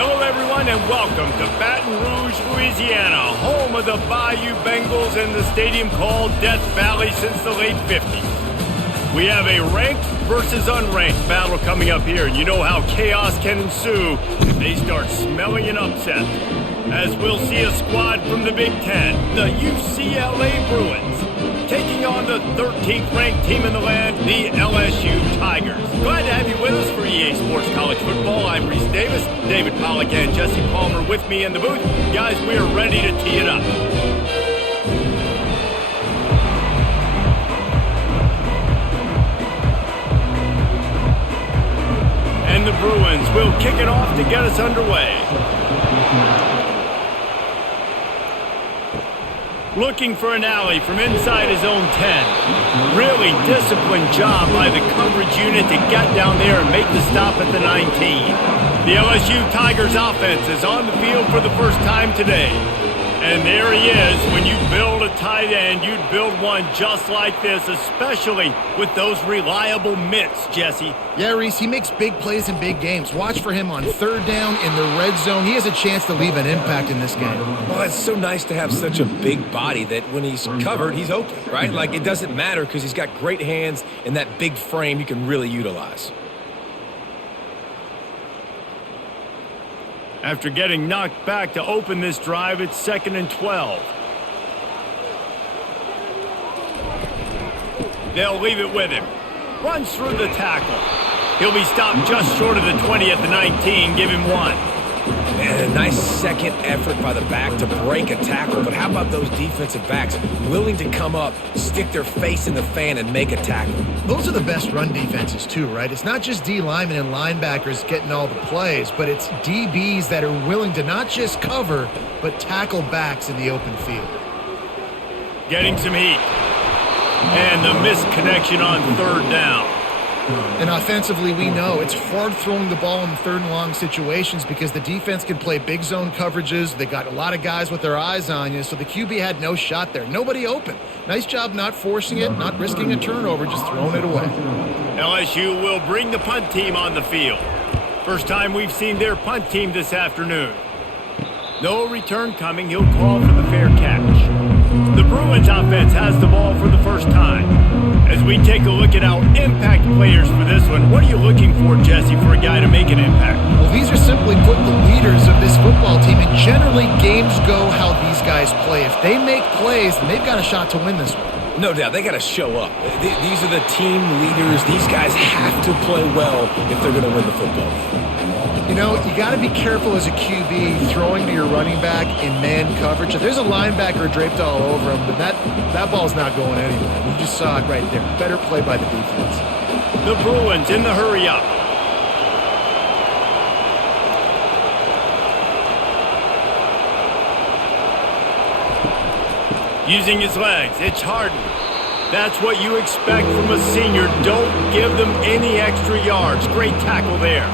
Hello, everyone, and welcome to Baton Rouge, Louisiana, home of the Bayou Bengals and the stadium called Death Valley since the late 50s. We have a ranked versus unranked battle coming up here, and you know how chaos can ensue if they start smelling an upset. As we'll see a squad from the Big Ten, the UCLA Bruins, taking on the 13th ranked team in the land, the LSU Tigers. Glad to have you with us for EA Sports College Football. I'm Reese Davis, David Pollack and Jesse Palmer with me in the booth. Guys, we are ready to tee it up. And the Bruins will kick it off to get us underway. Looking for an alley from inside his own 10. Really disciplined job by the coverage unit to get down there and make the stop at the 19. The LSU Tigers offense is on the field for the first time today. And there he is. When you build a tight end, you'd build one just like this, especially with those reliable mitts, Jesse. Yeah, Reese, he makes big plays in big games. Watch for him on third down in the red zone. He has a chance to leave an impact in this game. Well, it's so nice to have such a big body that when he's covered, he's open, right? Like, it doesn't matter because he's got great hands and that big frame you can really utilize. After getting knocked back to open this drive, it's 2nd and 12. They'll leave it with him. Runs through the tackle. He'll be stopped just short of the 20 at the 19. Give him one. Man, a nice second effort by the back to break a tackle. But how about those defensive backs willing to come up, stick their face in the fan, and make a tackle? Those are the best run defenses, too, right? It's not just D linemen and linebackers getting all the plays, but it's DBs that are willing to not just cover, but tackle backs in the open field. Getting some heat. And the missed connection on third down. And offensively, we know it's hard throwing the ball in third and long situations because the defense can play big zone coverages. They got a lot of guys with their eyes on you, so the QB had no shot there. Nobody open. Nice job not forcing it, not risking a turnover, just throwing it away. LSU will bring the punt team on the field. First time we've seen their punt team this afternoon. No return coming. He'll call for the fair catch. The Bruins offense has the ball for the first time. As we take a look at our impact players for this one, what are you looking for, Jesse, for a guy to make an impact? Well, these are simply put the leaders of this football team, and generally games go how these guys play. If they make plays, then they've got a shot to win this one. No doubt. They got to show up. These are the team leaders. These guys have to play well if they're going to win the football game. You know, you got to be careful as a QB throwing to your running back in man coverage. If there's a linebacker draped all over him, then that ball's not going anywhere. You just saw it right there. Better play by the defense. The Bruins in the hurry-up. Using his legs, it's Harden. That's what you expect from a senior. Don't give them any extra yards. Great tackle there.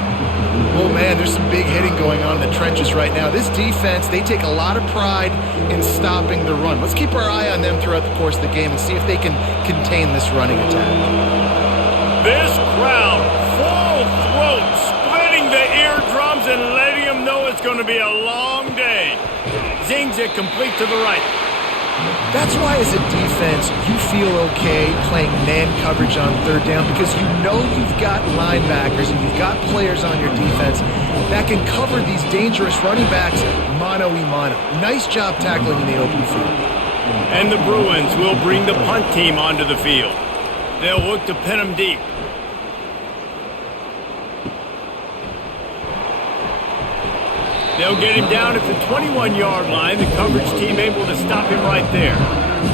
Oh, man, there's some big hitting going on in the trenches right now. This defense, they take a lot of pride in stopping the run. Let's keep our eye on them throughout the course of the game and see if they can contain this running attack. This crowd, full throat, splitting the eardrums and letting them know it's going to be a long day. Zings it complete to the right. That's why as a defense, you feel okay playing man coverage on third down because you know you've got linebackers and you've got players on your defense that can cover these dangerous running backs mano-a-mano. Nice job tackling in the open field. And the Bruins will bring the punt team onto the field. They'll look to pin them deep. They'll get him down at the 21-yard line. The coverage team able to stop him right there.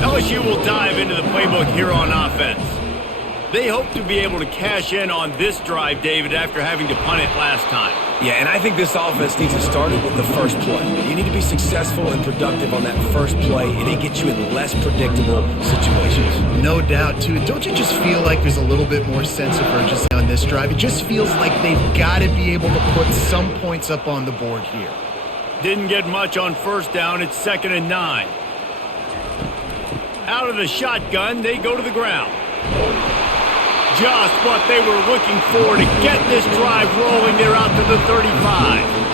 LSU will dive into the playbook here on offense. They hope to be able to cash in on this drive, David, after having to punt it last time. Yeah, and I think this offense needs to start it with the first play. You need to be successful and productive on that first play, and it gets you in less predictable situations. No doubt, too. Don't you just feel like there's a little bit more sense of urgency on this drive? It just feels like they've got to be able to put some points up on the board here. Didn't get much on first down. It's 2nd and 9. Out of the shotgun, they go to the ground. Just what they were looking for to get this drive rolling. They're out to the 35.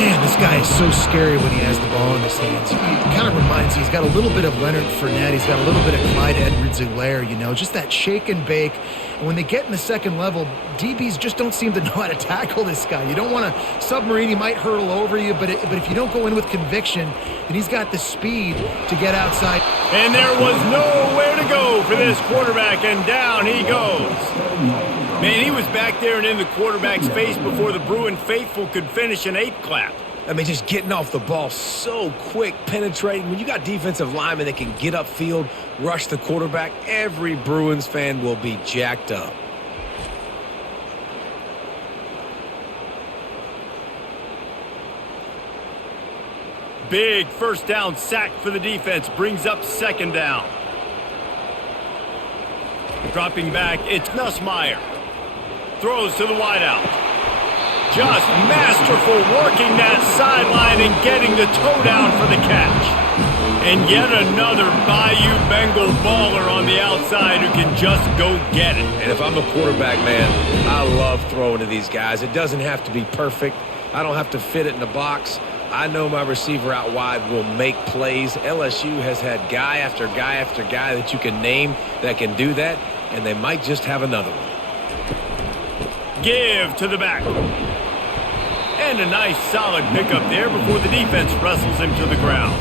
Man, this guy is so scary when he has the ball in his hands. He kind of reminds me, he's got a little bit of Leonard Fournette. He's got a little bit of Clyde Edwards-Helaire, you know, just that shake and bake. And when they get in the second level, DBs just don't seem to know how to tackle this guy. You don't want to submarine. He might hurtle over you, but if you don't go in with conviction, then he's got the speed to get outside. And there was nowhere to go for this quarterback, and down he goes. Man, he was back there and in the quarterback's face before the Bruin faithful could finish an 8 clap. I mean, just getting off the ball so quick, penetrating. When you got defensive linemen that can get upfield, rush the quarterback, every Bruins fan will be jacked up. Big first down sack for the defense, brings up second down. Dropping back, it's Nussmeier. Throws to the wideout. Just masterful working that sideline and getting the toe down for the catch. And yet another Bayou Bengal baller on the outside who can just go get it. And if I'm a quarterback, man, I love throwing to these guys. It doesn't have to be perfect. I don't have to fit it in the box. I know my receiver out wide will make plays. LSU has had guy after guy after guy that you can name that can do that, and they might just have another one. Give to the back. And a nice solid pickup there before the defense wrestles him to the ground.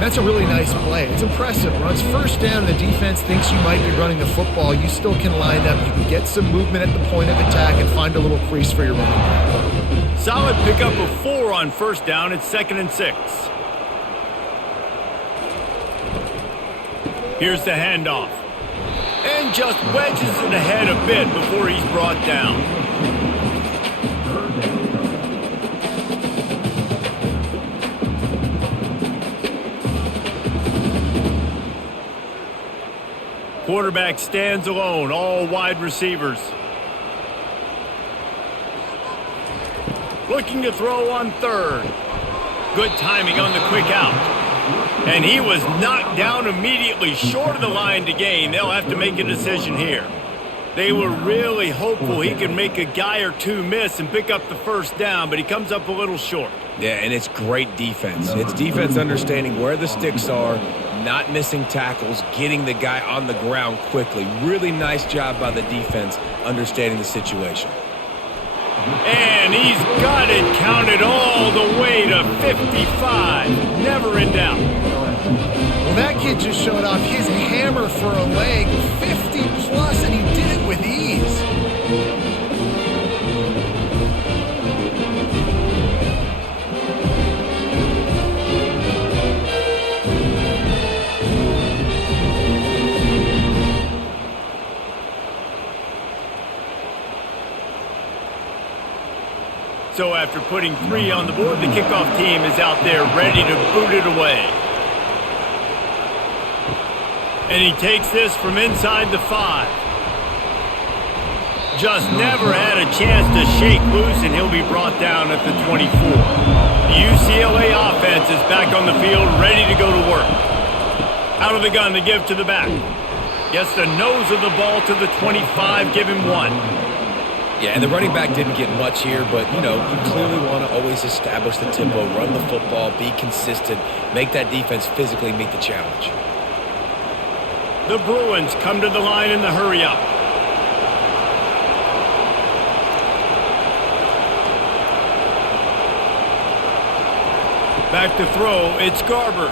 That's a really nice play. It's impressive. Runs first down, and the defense thinks you might be running the football. You still can line up. You can get some movement at the point of attack and find a little crease for your running back. Solid pickup of 4 on first down. It's 2nd and 6. Here's the handoff. And just wedges it ahead a bit before he's brought down. Quarterback stands alone, all wide receivers. Looking to throw on third. Good timing on the quick out. And he was knocked down immediately short of the line to gain. They'll have to make a decision here. They were really hopeful he could make a guy or two miss and pick up the first down, but he comes up a little short. Yeah, and it's great defense. It's defense understanding where the sticks are, not missing tackles, getting the guy on the ground quickly. Really nice job by the defense understanding the situation. And he's got it counted all the way to 55. Never in doubt. Well, that kid just showed off his hammer for a leg, 50 plus, and he did it with ease. So after putting 3 on the board, the kickoff team is out there ready to boot it away. And he takes this from inside the 5. Just never had a chance to shake loose, and he'll be brought down at the 24. The UCLA offense is back on the field, ready to go to work. Out of the gun to give to the back. Gets the nose of the ball to the 25, give him 1. Yeah, and the running back didn't get much here, but, you know, you clearly want to always establish the tempo, run the football, be consistent, make that defense physically meet the challenge. The Bruins come to the line in the hurry-up. Back to throw, it's Garbers.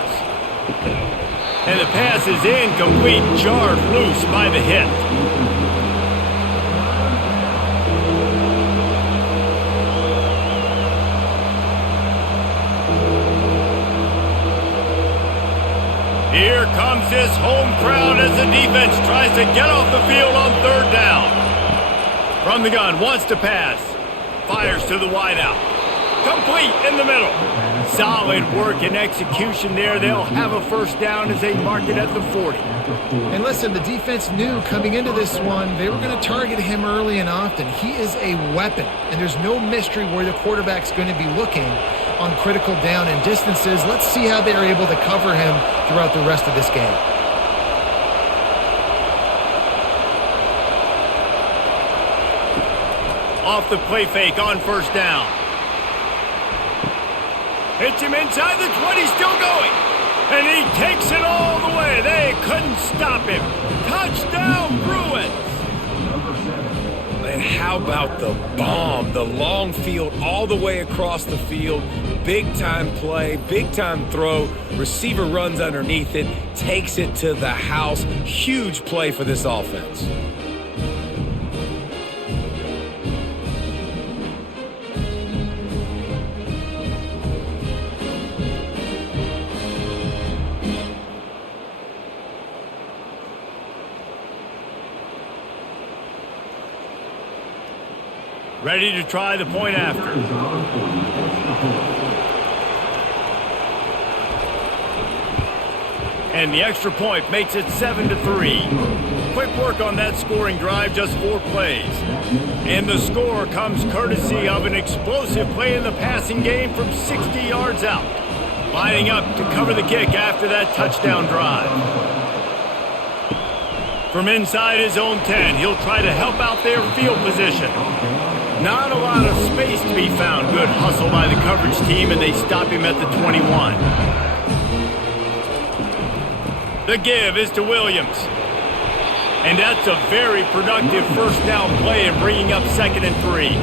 And the pass is incomplete, jarred loose by the hit. Here comes this home crowd as the defense tries to get off the field on third down. From the gun, wants to pass. Fires to the wideout. Complete in the middle. Solid work and execution there. They'll have a first down as they mark it at the 40. And listen, the defense knew coming into this one, they were going to target him early and often. He is a weapon, and there's no mystery where the quarterback's going to be looking on critical down and distances. Let's see how they're able to cover him throughout the rest of this game. Off the play fake on first down. Hits him inside the 20, still going. And he takes it all the way. They couldn't stop him. Touchdown, Bruins. And how about the bomb? The long field all the way across the field. Big-time play, big-time throw. Receiver runs underneath it, takes it to the house. Huge play for this offense. Ready to try the point after. And the extra point makes it 7-3. Quick work on that scoring drive, just 4 plays. And the score comes courtesy of an explosive play in the passing game from 60 yards out. Lining up to cover the kick after that touchdown drive. From inside his own 10, he'll try to help out their field position. Not a lot of space to be found. Good hustle by the coverage team, and they stop him at the 21. The give is to Williams. And that's a very productive first down play and bringing up 2nd and 3.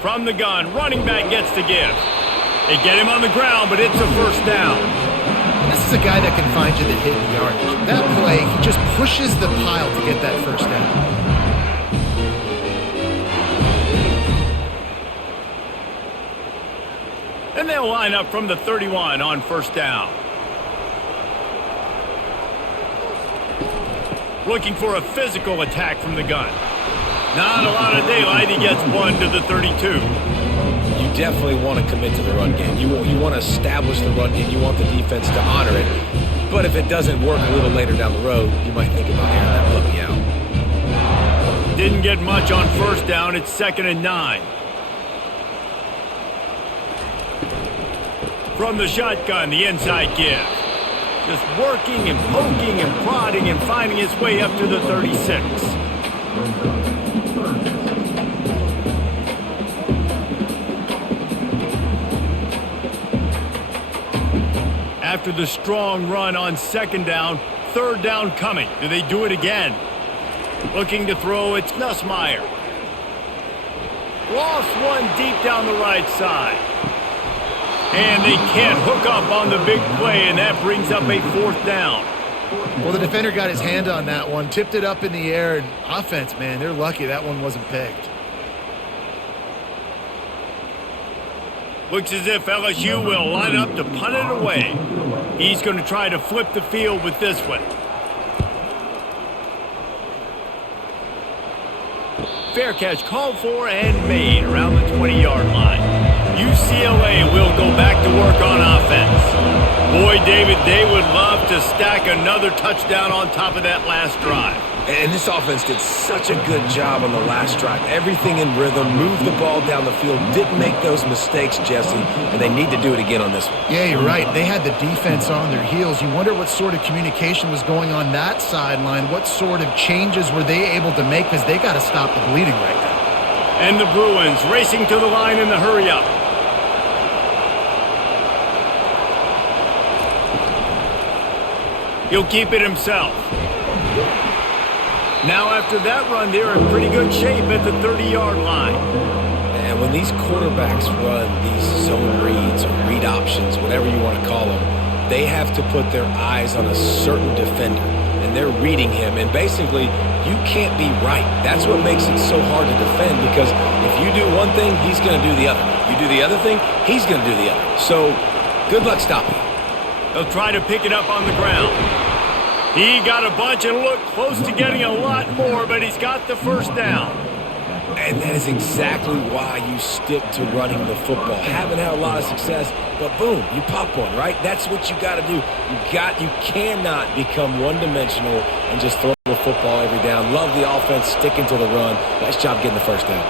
From the gun, running back gets the give. They get him on the ground, but it's a first down. This is a guy that can find you the hidden yardage. That play, he just pushes the pile to get that first down. And they'll line up from the 31 on first down. Looking for a physical attack from the gun. Not a lot of daylight. He gets one to the 32. You definitely want to commit to the run game. You want to establish the run game. You want the defense to honor it. But if it doesn't work a little later down the road, you might think about airing that puppy out. Didn't get much on first down. It's 2nd and 9. From the shotgun, the inside give. Just working and poking and prodding and finding his way up to the 36. After the strong run on 2nd down, 3rd down coming. Do they do it again? Looking to throw, it's Nussmeier. Lost one deep down the right side. And they can't hook up on the big play, and that brings up a 4th down. Well, the defender got his hand on that one, tipped it up in the air, and offense, man, they're lucky that one wasn't picked. Looks as if LSU will line up to punt it away. He's going to try to flip the field with this one. Fair catch called for and made around the 20-yard line. UCLA will go back to work on offense. Boy, David, they would love to stack another touchdown on top of that last drive. And this offense did such a good job on the last drive. Everything in rhythm, moved the ball down the field, didn't make those mistakes, Jesse, and they need to do it again on this one. Yeah, you're right. They had the defense on their heels. You wonder what sort of communication was going on that sideline. What sort of changes were they able to make, because they got to stop the bleeding right now. And the Bruins racing to the line in the hurry-up. He'll keep it himself. Now after that run, they're in pretty good shape at the 30-yard line. And when these quarterbacks run these zone reads or read options, whatever you want to call them, they have to put their eyes on a certain defender. And they're reading him. And basically, you can't be right. That's what makes it so hard to defend, because if you do one thing, he's going to do the other. You do the other thing, he's going to do the other. So good luck stopping. They'll try to pick it up on the ground. He got a bunch and looked close to getting a lot more, but he's got the first down. And that is exactly why you stick to running the football. Haven't had a lot of success, but boom, you pop one, right? That's what you got to do. You cannot become one-dimensional and just throw the football every down. Love the offense, sticking to the run. Nice job getting the first down.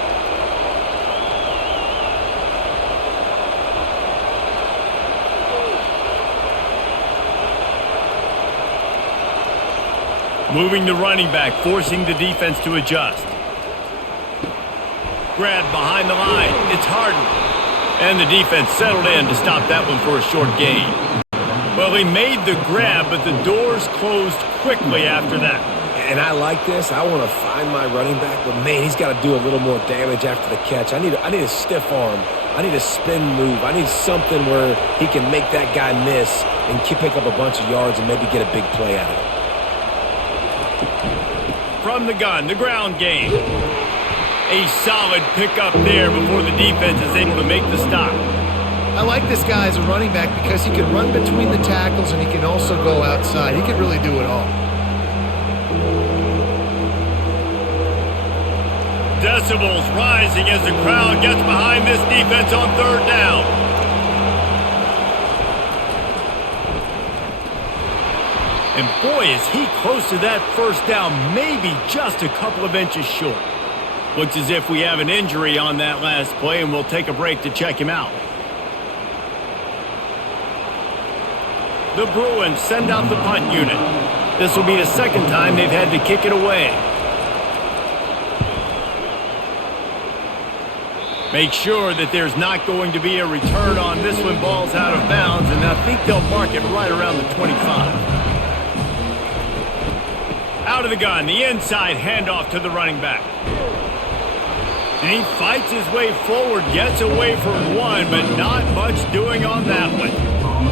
Moving the running back, forcing the defense to adjust. Grab behind the line. It's Harden. And the defense settled in to stop that one for a short gain. Well, he made the grab, but the doors closed quickly after that. And I like this. I want to find my running back, but man, he's got to do a little more damage after the catch. I need a stiff arm. I need a spin move. I need something where he can make that guy miss and pick up a bunch of yards and maybe get a big play out of it. From the gun, the ground game. A solid pickup there before the defense is able to make the stop. I like this guy as a running back because he can run between the tackles and he can also go outside. He can really do it all. Decibels rising as the crowd gets behind this defense on third down. And boy, is he close to that first down, maybe just a couple of inches short. Looks as if we have an injury on that last play, and we'll take a break to check him out. The Bruins send out the punt unit. This will be the second time they've had to kick it away. Make sure that there's not going to be a return on this one. Ball's out of bounds, and I think they'll mark it right around the 25. Out of the gun, the inside handoff to the running back. And he fights his way forward, gets away from one, but not much doing on that one.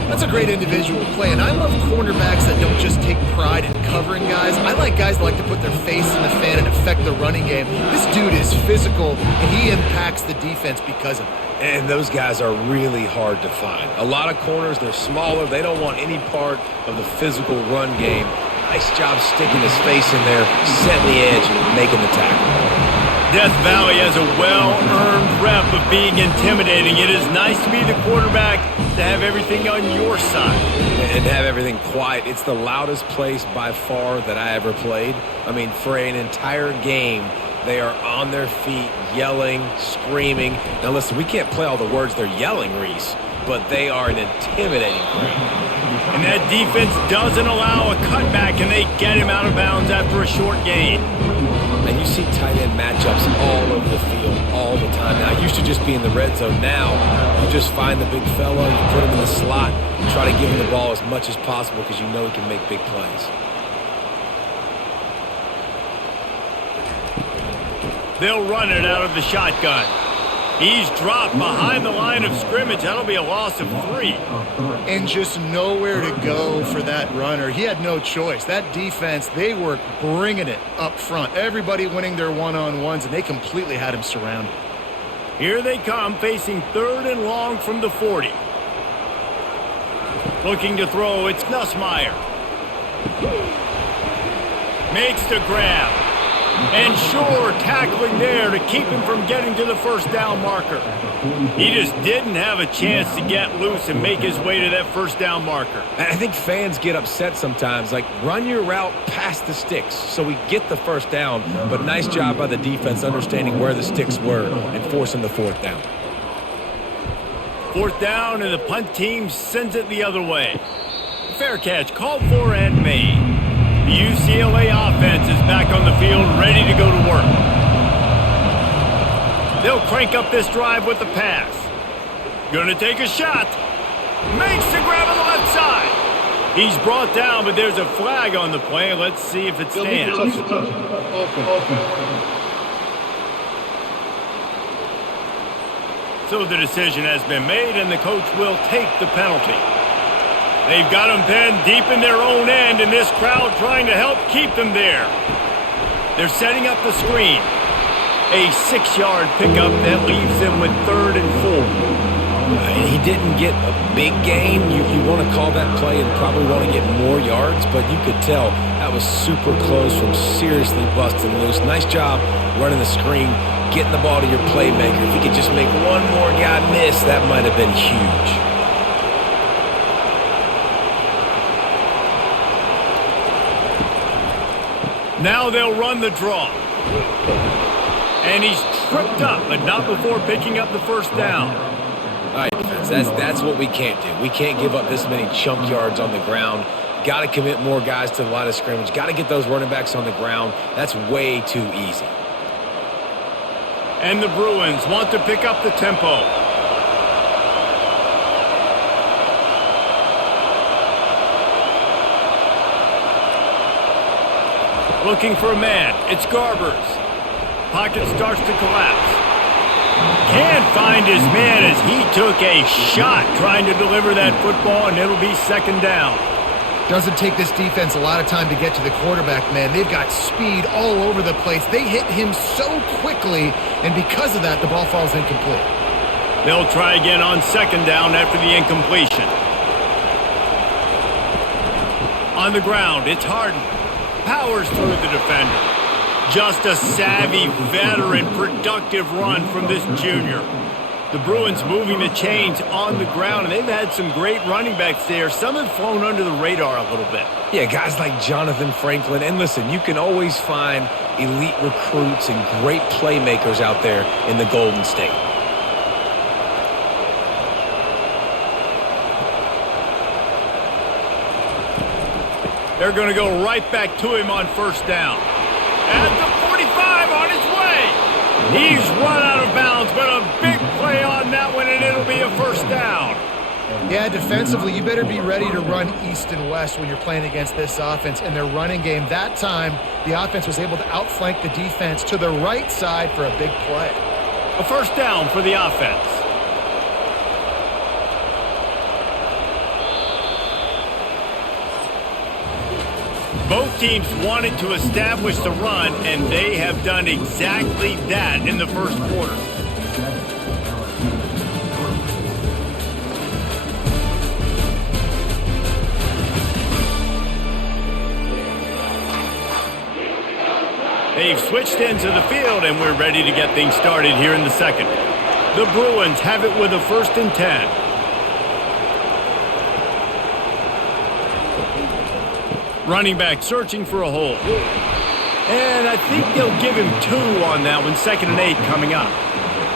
That's a great individual play, and I love cornerbacks that don't just take pride in covering guys. I like guys that like to put their face in the fan and affect the running game. This dude is physical, and he impacts the defense because of it. And those guys are really hard to find. A lot of corners, they're smaller. They don't want any part of the physical run game. Nice job sticking his face in there, setting the edge, and making the tackle. Death Valley has a well-earned rep of being intimidating. It is nice to be the quarterback, to have everything on your side. And have everything quiet. It's the loudest place by far that I ever played. I mean, for an entire game, they are on their feet, yelling, screaming. Now listen, we can't play all the words they're yelling, Reese, but they are an intimidating crowd. And that defense doesn't allow a cutback, and they get him out of bounds after a short gain. And you see tight end matchups all over the field all the time. Now, I used to just be in the red zone. Now, you just find the big fella, you put him in the slot, and try to give him the ball as much as possible because you know he can make big plays. They'll run it out of the shotgun. He's dropped behind the line of scrimmage. That'll be a loss of 3. And just nowhere to go for that runner. He had no choice. That defense, they were bringing it up front. Everybody winning their one-on-ones, and they completely had him surrounded. Here they come, facing third and long from the 40. Looking to throw, it's Nussmeier. Makes the grab. And Shore tackling there to keep him from getting to the first down marker. He just didn't have a chance to get loose and make his way to that first down marker. I think fans get upset sometimes, like run your route past the sticks so we get the first down, but nice job by the defense understanding where the sticks were and forcing the fourth down. Fourth down, and the punt team sends it the other way. Fair catch called for and made. The UCLA offense is back on the field, ready to go to work. They'll crank up this drive with the pass. Gonna take a shot. Makes the grab on the left side. He's brought down, but there's a flag on the play. Let's see if it stands. So the decision has been made, and the coach will take the penalty. They've got them pinned deep in their own end, and this crowd trying to help keep them there. They're setting up the screen. A 6-yard pickup that leaves them with 3rd and 4. He didn't get a big gain. You want to call that play and probably want to get more yards, but you could tell that was super close from seriously busting loose. Nice job running the screen, getting the ball to your playmaker. If he could just make one more guy miss, that might have been huge. Now they'll run the draw. And he's tripped up, but not before picking up the first down. All right, defense, that's what we can't do. We can't give up this many chunk yards on the ground. Got to commit more guys to the line of scrimmage. Got to get those running backs on the ground. That's way too easy. And the Bruins want to pick up the tempo. Looking for a man. It's Garbers. Pocket starts to collapse. Can't find his man as he took a shot trying to deliver that football, and it'll be second down. Doesn't take this defense a lot of time to get to the quarterback, man. They've got speed all over the place. They hit him so quickly, and because of that, the ball falls incomplete. They'll try again on second down after the incompletion. On the ground, it's Harden. Powers through the defender. Just a savvy, veteran, productive run from this junior. The Bruins moving the chains on the ground, and they've had some great running backs there. Some have flown under the radar a little bit. Yeah, guys like Jonathan Franklin. And listen, you can always find elite recruits and great playmakers out there in the Golden State. They're going to go right back to him on first down. At the 45 on his way. He's run out of bounds, but a big play on that one, and it'll be a first down. Yeah, defensively, you better be ready to run east and west when you're playing against this offense. In their running game, that time, the offense was able to outflank the defense to the right side for a big play. A first down for the offense. Both teams wanted to establish the run, and they have done exactly that in the first quarter. They've switched ends of the field, and we're ready to get things started here in the second. The Bruins have it with a 1st and 10. Running back searching for a hole. And I think they'll give him 2 on that one. 2nd and 8 coming up.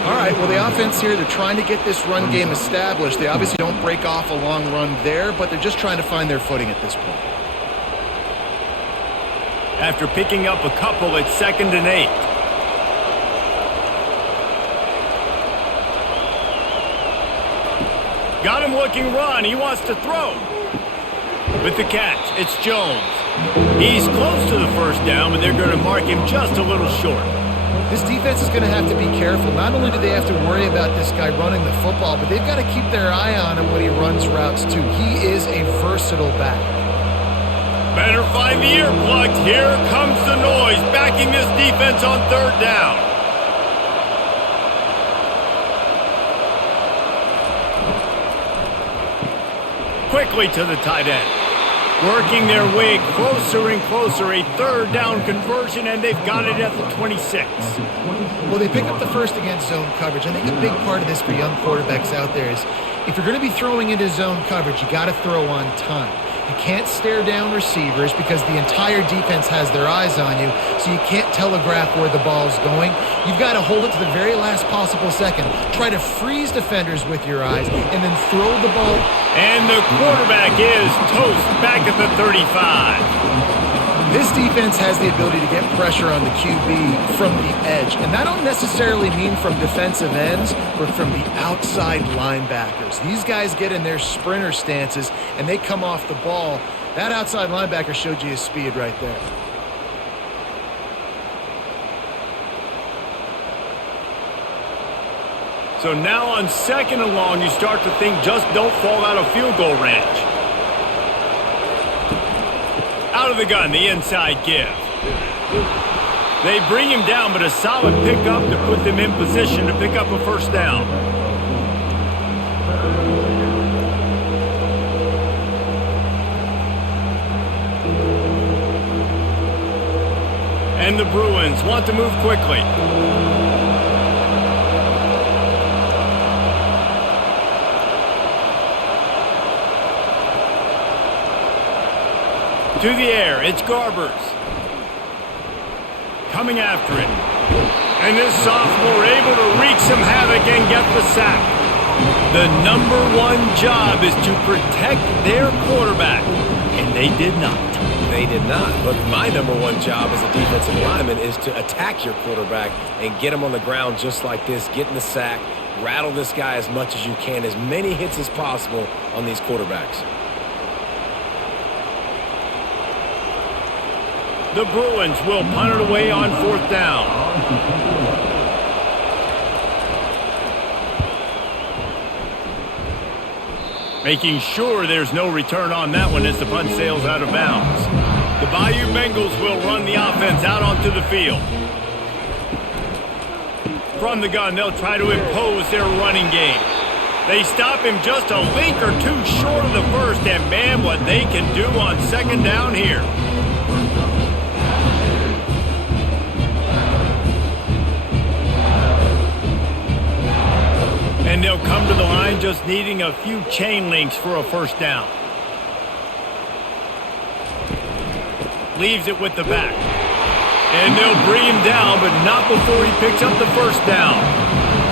All right, well, the offense here, they're trying to get this run game established. They obviously don't break off a long run there, but they're just trying to find their footing at this point. After picking up a couple, it's 2nd and 8. Got him looking run. He wants to throw. With the catch, it's Jones. He's close to the first down, but they're going to mark him just a little short. This defense is going to have to be careful. Not only do they have to worry about this guy running the football, but they've got to keep their eye on him when he runs routes too. He is a versatile back. Better find the earplugs. Here comes the noise, backing this defense on 3rd down. Quickly to the tight end. Working their way closer and closer. A 3rd down conversion, and they've got it at the 26. Well, they pick up the first against zone coverage. I think a big part of this for young quarterbacks out there is if you're going to be throwing into zone coverage, you got to throw on time. You can't stare down receivers because the entire defense has their eyes on you, so you can't telegraph where the ball's going. You've got to hold it to the very last possible second. Try to freeze defenders with your eyes and then throw the ball. And the quarterback is toast back at the 35. This defense has the ability to get pressure on the QB from the edge, and that don't necessarily mean from defensive ends, but from the outside linebackers. These guys get in their sprinter stances, and they come off the ball. That outside linebacker showed you his speed right there. So now on 2nd and long, you start to think just don't fall out of field goal range. Out of the gun, the inside give. They bring him down, but a solid pickup to put them in position to pick up a first down. And the Bruins want to move quickly. To the air, it's Garbers. Coming after it. And this sophomore able to wreak some havoc and get the sack. The #1 job is to protect their quarterback. and they did not. They did not. But my number one job as a defensive lineman is to attack your quarterback and get him on the ground just like this, get in the sack, rattle this guy as much as you can, as many hits as possible on these quarterbacks. The Bruins will punt it away on 4th down. Making sure there's no return on that one as the punt sails out of bounds. The Bayou Bengals will run the offense out onto the field. From the gun, they'll try to impose their running game. They stop him just a link or two short of the first, and man, what they can do on 2nd down here. And they'll come to the line just needing a few chain links for a 1st down. Leaves it with the back. And they'll bring him down, but not before he picks up the 1st down.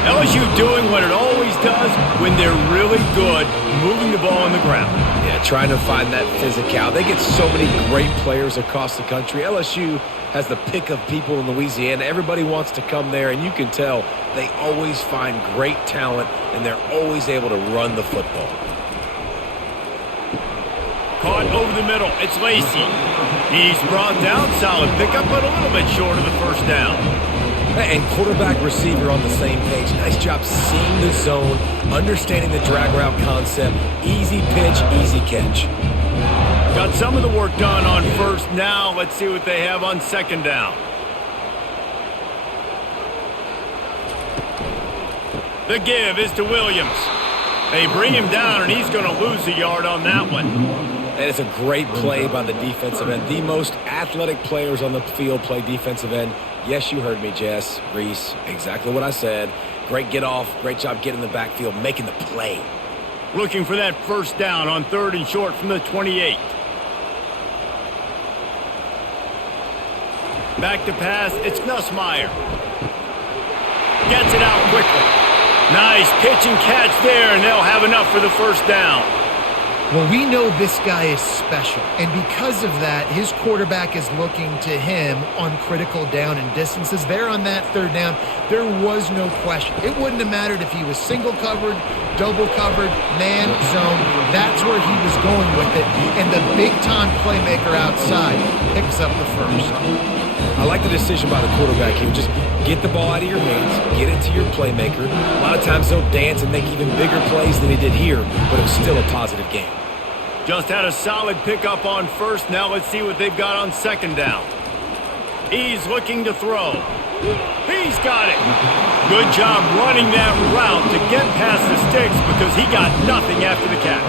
LSU doing what it always does when they're really good, moving the ball on the ground. Yeah, trying to find that physicality. They get so many great players across the country. LSU has the pick of people in Louisiana. Everybody wants to come there, and you can tell they always find great talent, and they're always able to run the football. Caught over the middle. It's Lacey. He's brought down. Solid pickup, but a little bit short of the 1st down. And quarterback receiver on the same page. Nice job seeing the zone, understanding the drag route concept. Easy pitch, easy catch. Got some of the work done on 1st. Now let's see what they have on 2nd down. The give is to Williams. They bring him down, and he's going to lose a yard on that one. And it's a great play by the defensive end. The most athletic players on the field play defensive end. Yes, you heard me, Jess, Reese, exactly what I said. Great get off, great job getting in the backfield, making the play. Looking for that 1st down on 3rd and short from the 28. Back to pass, it's Nussmeier. Gets it out quickly. Nice pitch and catch there, and they'll have enough for the 1st down. Well, we know this guy is special, and because of that, his quarterback is looking to him on critical down and distances. There on that 3rd down, there was no question. It wouldn't have mattered if he was single covered, double covered, man, zone. That's where he was going with it, and the big-time playmaker outside picks up the 1st. I like the decision by the quarterback here. Just get the ball out of your hands, get it to your playmaker. A lot of times they'll dance and make even bigger plays than he did here, but it was still a positive game. Just had a solid pickup on 1st. Now let's see what they've got on 2nd down. He's looking to throw. He's got it. Good job running that route to get past the sticks because he got nothing after the catch.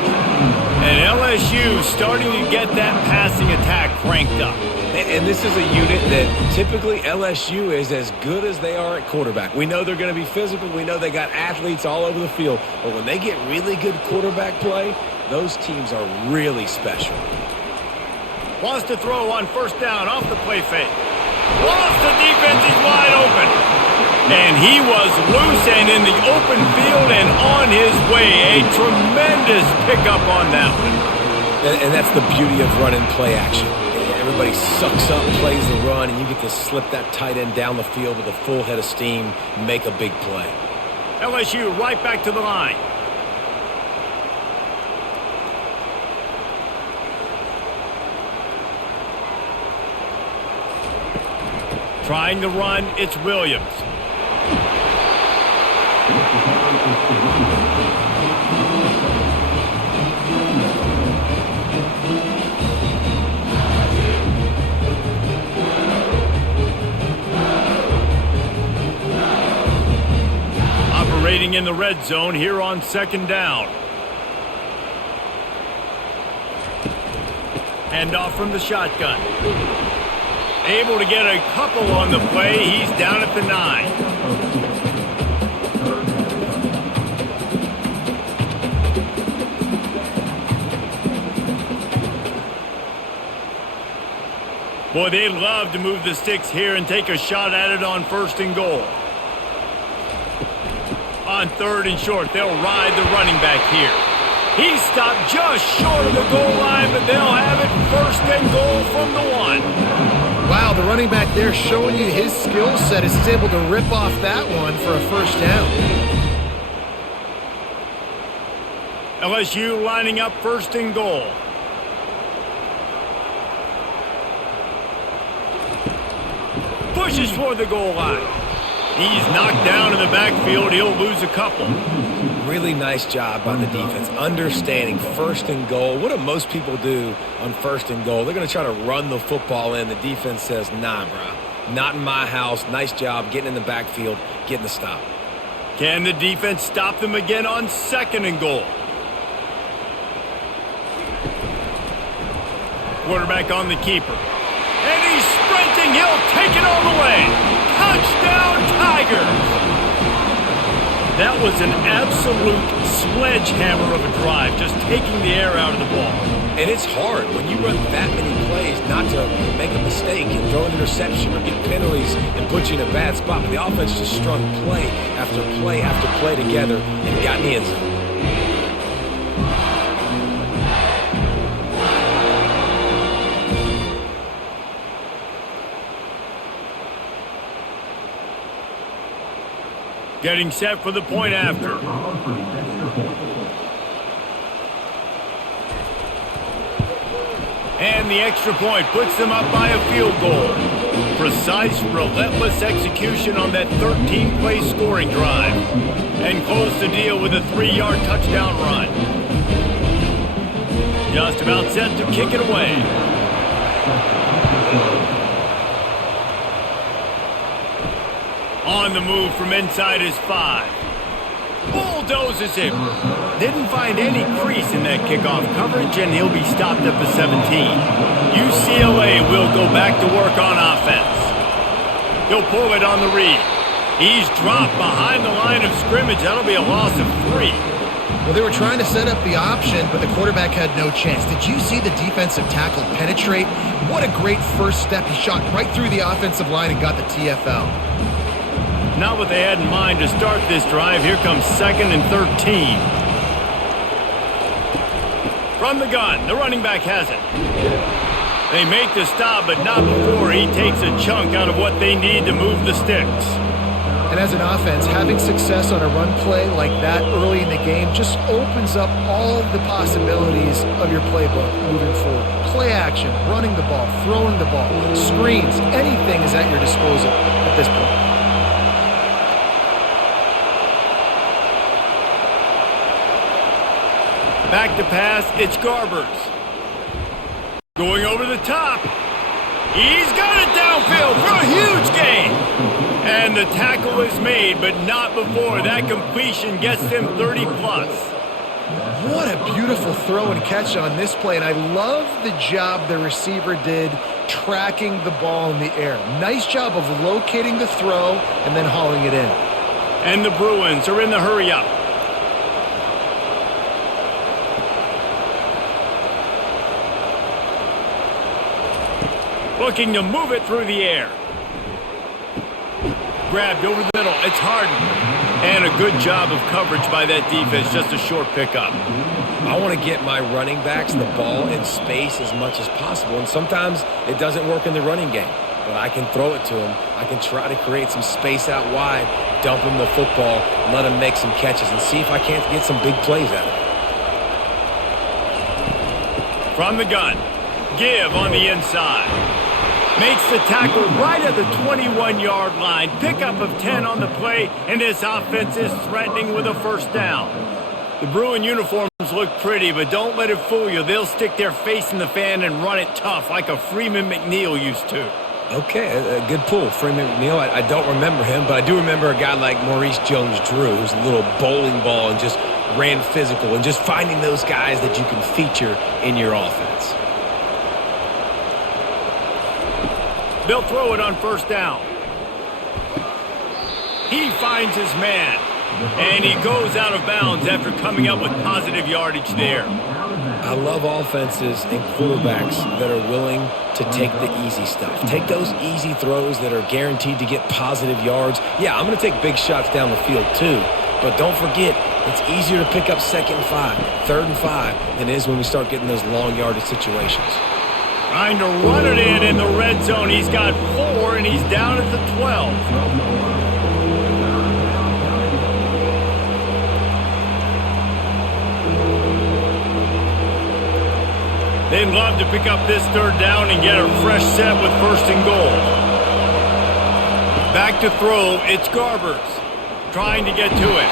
And LSU starting to get that passing attack cranked up. And this is a unit that typically LSU is as good as they are at quarterback. We know they're going to be physical. We know they got athletes all over the field. But when they get really good quarterback play, those teams are really special. Wants to throw on 1st down off the play fake. Lost the defense. He's wide open. And he was loose and in the open field and on his way. A tremendous pickup on that one. And that's the beauty of running play action. Everybody sucks up, plays the run, and you get to slip that tight end down the field with a full head of steam, make a big play. LSU right back to the line. Trying to run, it's Williams. Operating in the red zone here on 2nd down. Handoff from the shotgun. Able to get a couple on the play. He's down at the 9. Boy, they'd love to move the sticks here and take a shot at it on 1st and goal. On 3rd and short, they'll ride the running back here. He's stopped just short of the goal line, but they'll have it first and goal from the 1. Wow, the running back there showing you his skill set as he's able to rip off that one for a first down. LSU lining up first and goal. Pushes for the goal line. He's knocked down in the backfield. He'll lose a couple. Really nice job by the defense, understanding first and goal. What do most people do on first and goal? They're going to try to run the football in. The defense says, nah, bro, not in my house. Nice job getting in the backfield, getting the stop. Can the defense stop them again on second and goal? Quarterback on the keeper. And he's sprinting. He'll take it all the way. Touchdown, Tigers! That was an absolute sledgehammer of a drive, just taking the air out of the ball. And it's hard when you run that many plays not to make a mistake and throw an interception or get penalties and put you in a bad spot. But the offense just strung play after play after play together and got in the end zone. Getting set for the point after. And the extra point puts them up by a field goal. Precise, relentless execution on that 13-play scoring drive. And close the deal with a 3-yard touchdown run. Just about set to kick it away. On the move from inside his 5. Bulldozes him. Didn't find any crease in that kickoff coverage, and he'll be stopped at the 17. UCLA will go back to work on offense. He'll pull it on the read. He's dropped behind the line of scrimmage. That'll be a loss of 3. Well, they were trying to set up the option, but the quarterback had no chance. Did you see the defensive tackle penetrate? What a great first step. He shot right through the offensive line and got the TFL. Not what they had in mind to start this drive. Here comes 2nd and 13. From the gun, the running back has it. They make the stop, but not before he takes a chunk out of what they need to move the sticks. And as an offense, having success on a run play like that early in the game just opens up all the possibilities of your playbook moving forward. Play action, running the ball, throwing the ball, screens, anything is at your disposal at this point. Back to pass, it's Garbers. Going over the top. He's got it downfield for a huge gain. And the tackle is made, but not before that completion gets them 30+. What a beautiful throw and catch on this play, and I love the job the receiver did tracking the ball in the air. Nice job of locating the throw and then hauling it in. And the Bruins are in the hurry-up. Looking to move it through the air. Grabbed over the middle. It's Harden. And a good job of coverage by that defense. Just a short pickup. I want to get my running backs the ball in space as much as possible. And sometimes it doesn't work in the running game. But I can throw it to them. I can try to create some space out wide, dump them the football, let them make some catches, and see if I can't get some big plays out of it. From the gun. Give on the inside. Makes the tackle right at the 21-yard line. Pickup of 10 on the play, and this offense is threatening with a first down. The Bruin uniforms look pretty, but don't let it fool you. They'll stick their face in the fan and run it tough like a Freeman McNeil used to. Okay, a good pull. Freeman McNeil, I don't remember him, but I do remember a guy like Maurice Jones-Drew, who's a little bowling ball and just ran physical, and just finding those guys that you can feature in your offense. They'll throw it on first down. He finds his man, and he goes out of bounds after coming up with positive yardage there. I love offenses and quarterbacks that are willing to take the easy stuff. Take those easy throws that are guaranteed to get positive yards. Yeah, I'm going to take big shots down the field too, But don't forget, it's easier to pick up 2nd and 5, 3rd and 5 than it is when we start getting those long yardage situations. Trying to run it in the red zone. He's got 4, and he's down at the 12. They'd love to pick up this 3rd down and get a fresh set with 1st and goal. Back to throw, it's Garbers trying to get to it.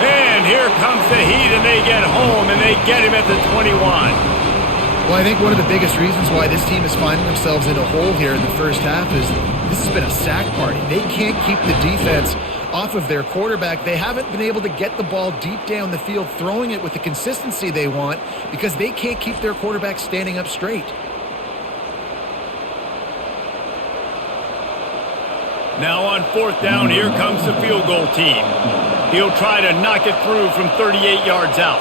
And here comes the heat, and they get home, and they get him at the 21. Well, I think one of the biggest reasons why this team is finding themselves in a hole here in the first half is this has been a sack party. They can't keep the defense off of their quarterback. They haven't been able to get the ball deep down the field, throwing it with the consistency they want because they can't keep their quarterback standing up straight. Now on 4th down, here comes the field goal team. He'll try to knock it through from 38 yards out.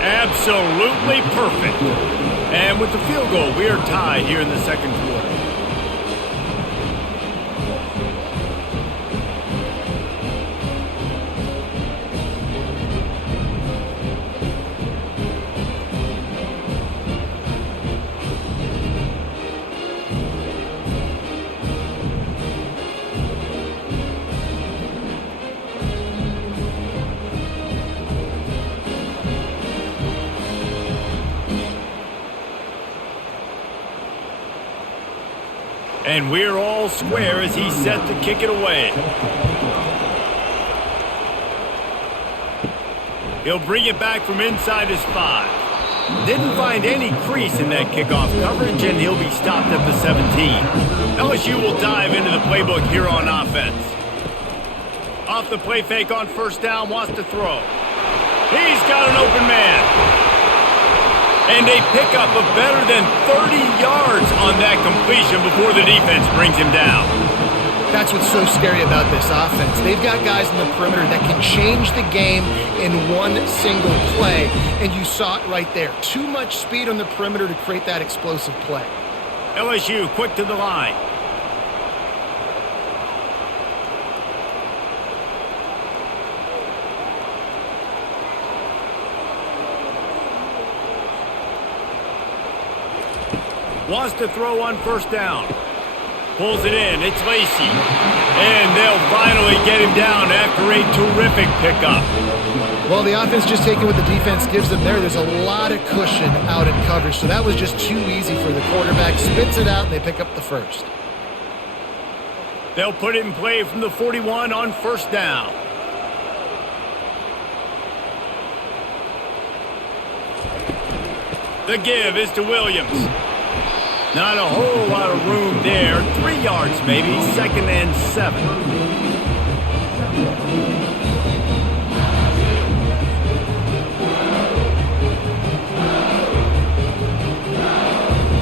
Absolutely perfect. And with the field goal, we are tied here in the 2nd quarter. And we're all square as he's set to kick it away. He'll bring it back from inside his 5. Didn't find any crease in that kickoff coverage, and he'll be stopped at the 17. LSU will dive into the playbook here on offense. Off the play fake on 1st down, wants to throw. He's got an open man. And a pickup of better than 30 yards on that completion before the defense brings him down. That's what's so scary about this offense. They've got guys in the perimeter that can change the game in one single play, and you saw it right there. Too much speed on the perimeter to create that explosive play. LSU quick to the line. Wants to throw on 1st down. Pulls it in. It's Lacey. And they'll finally get him down after a terrific pickup. Well, the offense just taking what the defense gives them there. There's a lot of cushion out in coverage, so that was just too easy for the quarterback. Spits it out, and they pick up the 1st. They'll put it in play from the 41 on 1st down. The give is to Williams. Not a whole lot of room there. 3 yards maybe. 2nd and 7.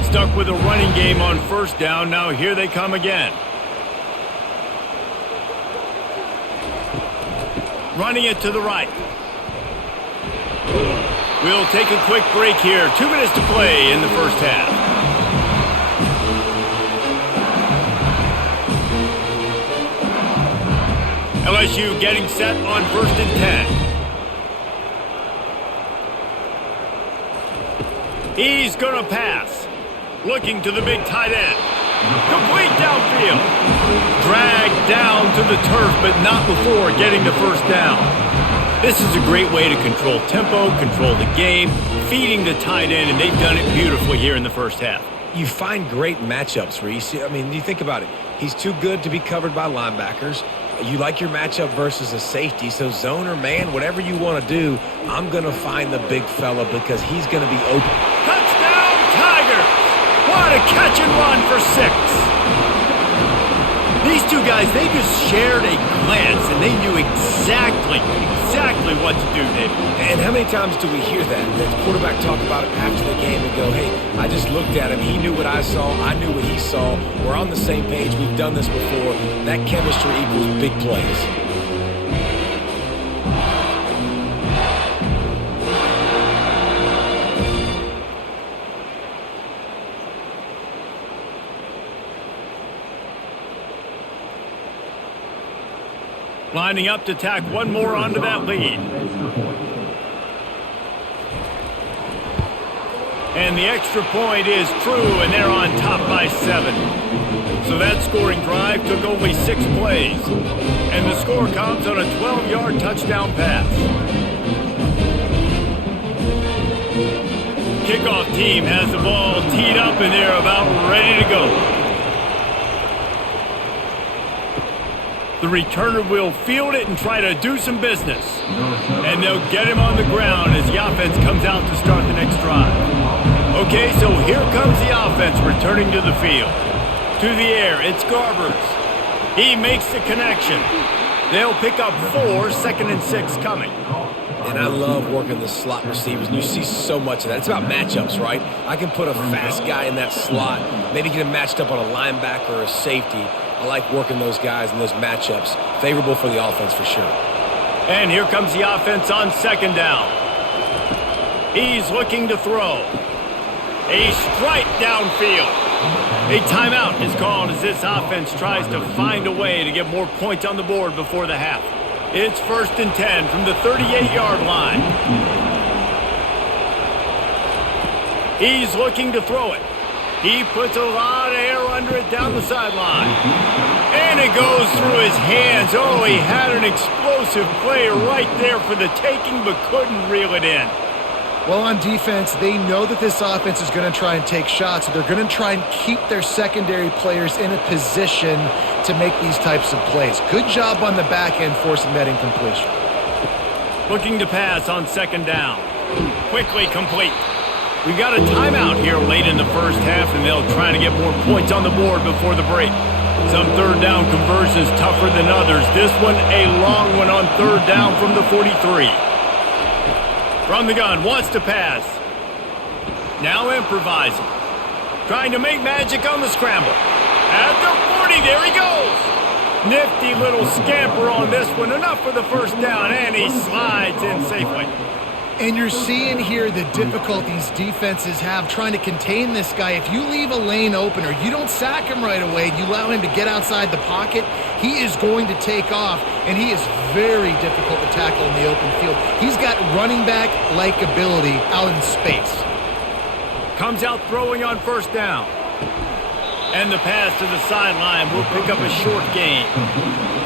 Stuck with a running game on 1st down. Now here they come again. Running it to the right. We'll take a quick break here. 2 minutes to play in the first half. LSU getting set on 1st and 10. He's going to pass. Looking to the big tight end. Complete downfield. Dragged down to the turf, but not before getting the 1st down. This is a great way to control tempo, control the game, feeding the tight end, and they've done it beautifully here in the first half. You find great matchups, Reese. I mean, you think about it. He's too good to be covered by linebackers. You like your matchup versus a safety, so zone or man, whatever you want to do, I'm going to find the big fella because he's going to be open. Touchdown, Tigers! What a catch and run for 6. These two guys, they just shared a glance, and they knew exactly what to do, David. And how many times do we hear that? The quarterback talk about it after the game and go, hey, I just looked at him. He knew what I saw. I knew what he saw. We're on the same page. We've done this before. That chemistry equals big plays. Lining up to tack one more onto that lead. And the extra point is true, and they're on top by 7. So that scoring drive took only 6 plays. And the score comes on a 12-yard touchdown pass. Kickoff team has the ball teed up, and they're about ready to go. The returner will field it and try to do some business. And they'll get him on the ground as the offense comes out to start the next drive. Okay, so here comes the offense returning to the field. To the air, it's Garbers. He makes the connection. They'll pick up 4, 2nd and 6 coming. And I love working the slot receivers, and you see so much of that. It's about matchups, right? I can put a fast guy in that slot, maybe get him matched up on a linebacker or a safety. I like working those guys in those matchups. Favorable for the offense for sure. And here comes the offense on 2nd down. He's looking to throw. A strike downfield. A timeout is called as this offense tries to find a way to get more points on the board before the half. It's 1st and 10 from the 38-yard line. He's looking to throw it. He puts a lot of air under it down the sideline. And it goes through his hands. Oh, he had an explosive play right there for the taking, but couldn't reel it in. Well, on defense, they know that this offense is going to try and take shots. So they're going to try and keep their secondary players in a position to make these types of plays. Good job on the back end forcing that incompletion. Looking to pass on 2nd down. Quickly complete. We've got a timeout here late in the first half, and they'll try to get more points on the board before the break. Some 3rd down conversions tougher than others. This one a long one on 3rd down from the 43. From the gun, wants to pass. Now improvising. Trying to make magic on the scramble. At the 40, there he goes. Nifty little scamper on this one. Enough for the 1st down, and he slides in safely. And you're seeing here the difficulties defenses have trying to contain this guy. If you leave a lane open or you don't sack him right away, you allow him to get outside the pocket, he is going to take off, and he is very difficult to tackle in the open field. He's got running back-like ability out in space. Comes out throwing on 1st down. And the pass to the sideline will pick up a short gain.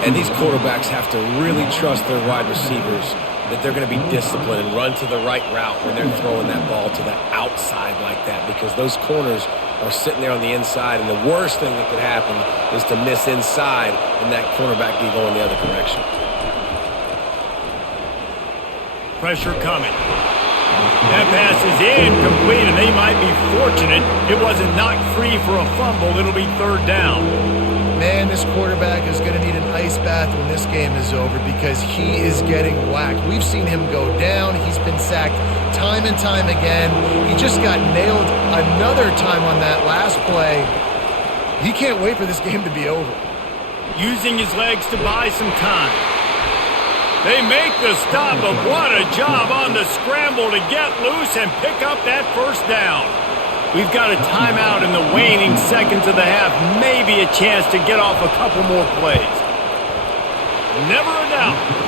And these quarterbacks have to really trust their wide receivers that they're going to be disciplined and run to the right route when they're throwing that ball to the outside like that, because those corners are sitting there on the inside, and the worst thing that could happen is to miss inside and that cornerback be going the other direction. Pressure coming. That pass is incomplete, and they might be fortunate it wasn't knocked free for a fumble. It'll be 3rd down. Man, this quarterback is going to need an ice bath when this game is over because he is getting whacked. We've seen him go down. He's been sacked time and time again. He just got nailed another time on that last play. He can't wait for this game to be over. Using his legs to buy some time. They make the stop, but what a job on the scramble to get loose and pick up that 1st down. We've got a timeout in the waning seconds of the half. Maybe a chance to get off a couple more plays. Never a doubt.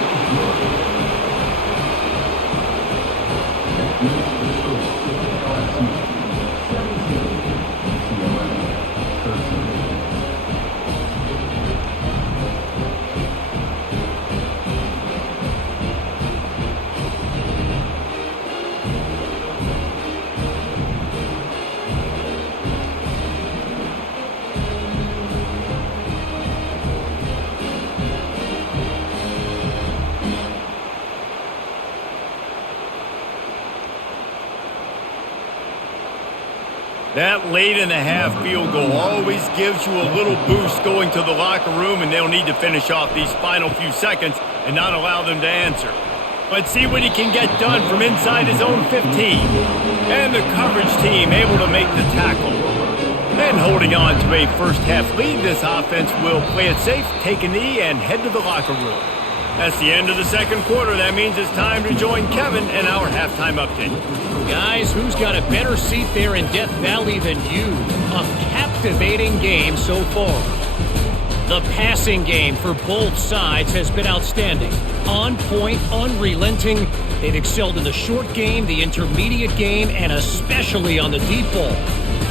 That late in the half field goal always gives you a little boost going to the locker room, and they'll need to finish off these final few seconds and not allow them to answer. Let's see what he can get done from inside his own 15. And the coverage team able to make the tackle. And holding on to a first half lead, this offense will play it safe, take a knee, and head to the locker room. That's the end of the 2nd quarter. That means it's time to join Kevin and our halftime update. Guys, who's got a better seat there in Death Valley than you? A captivating game so far. The passing game for both sides has been outstanding. On point, unrelenting. They've excelled in the short game, the intermediate game, and especially on the deep ball.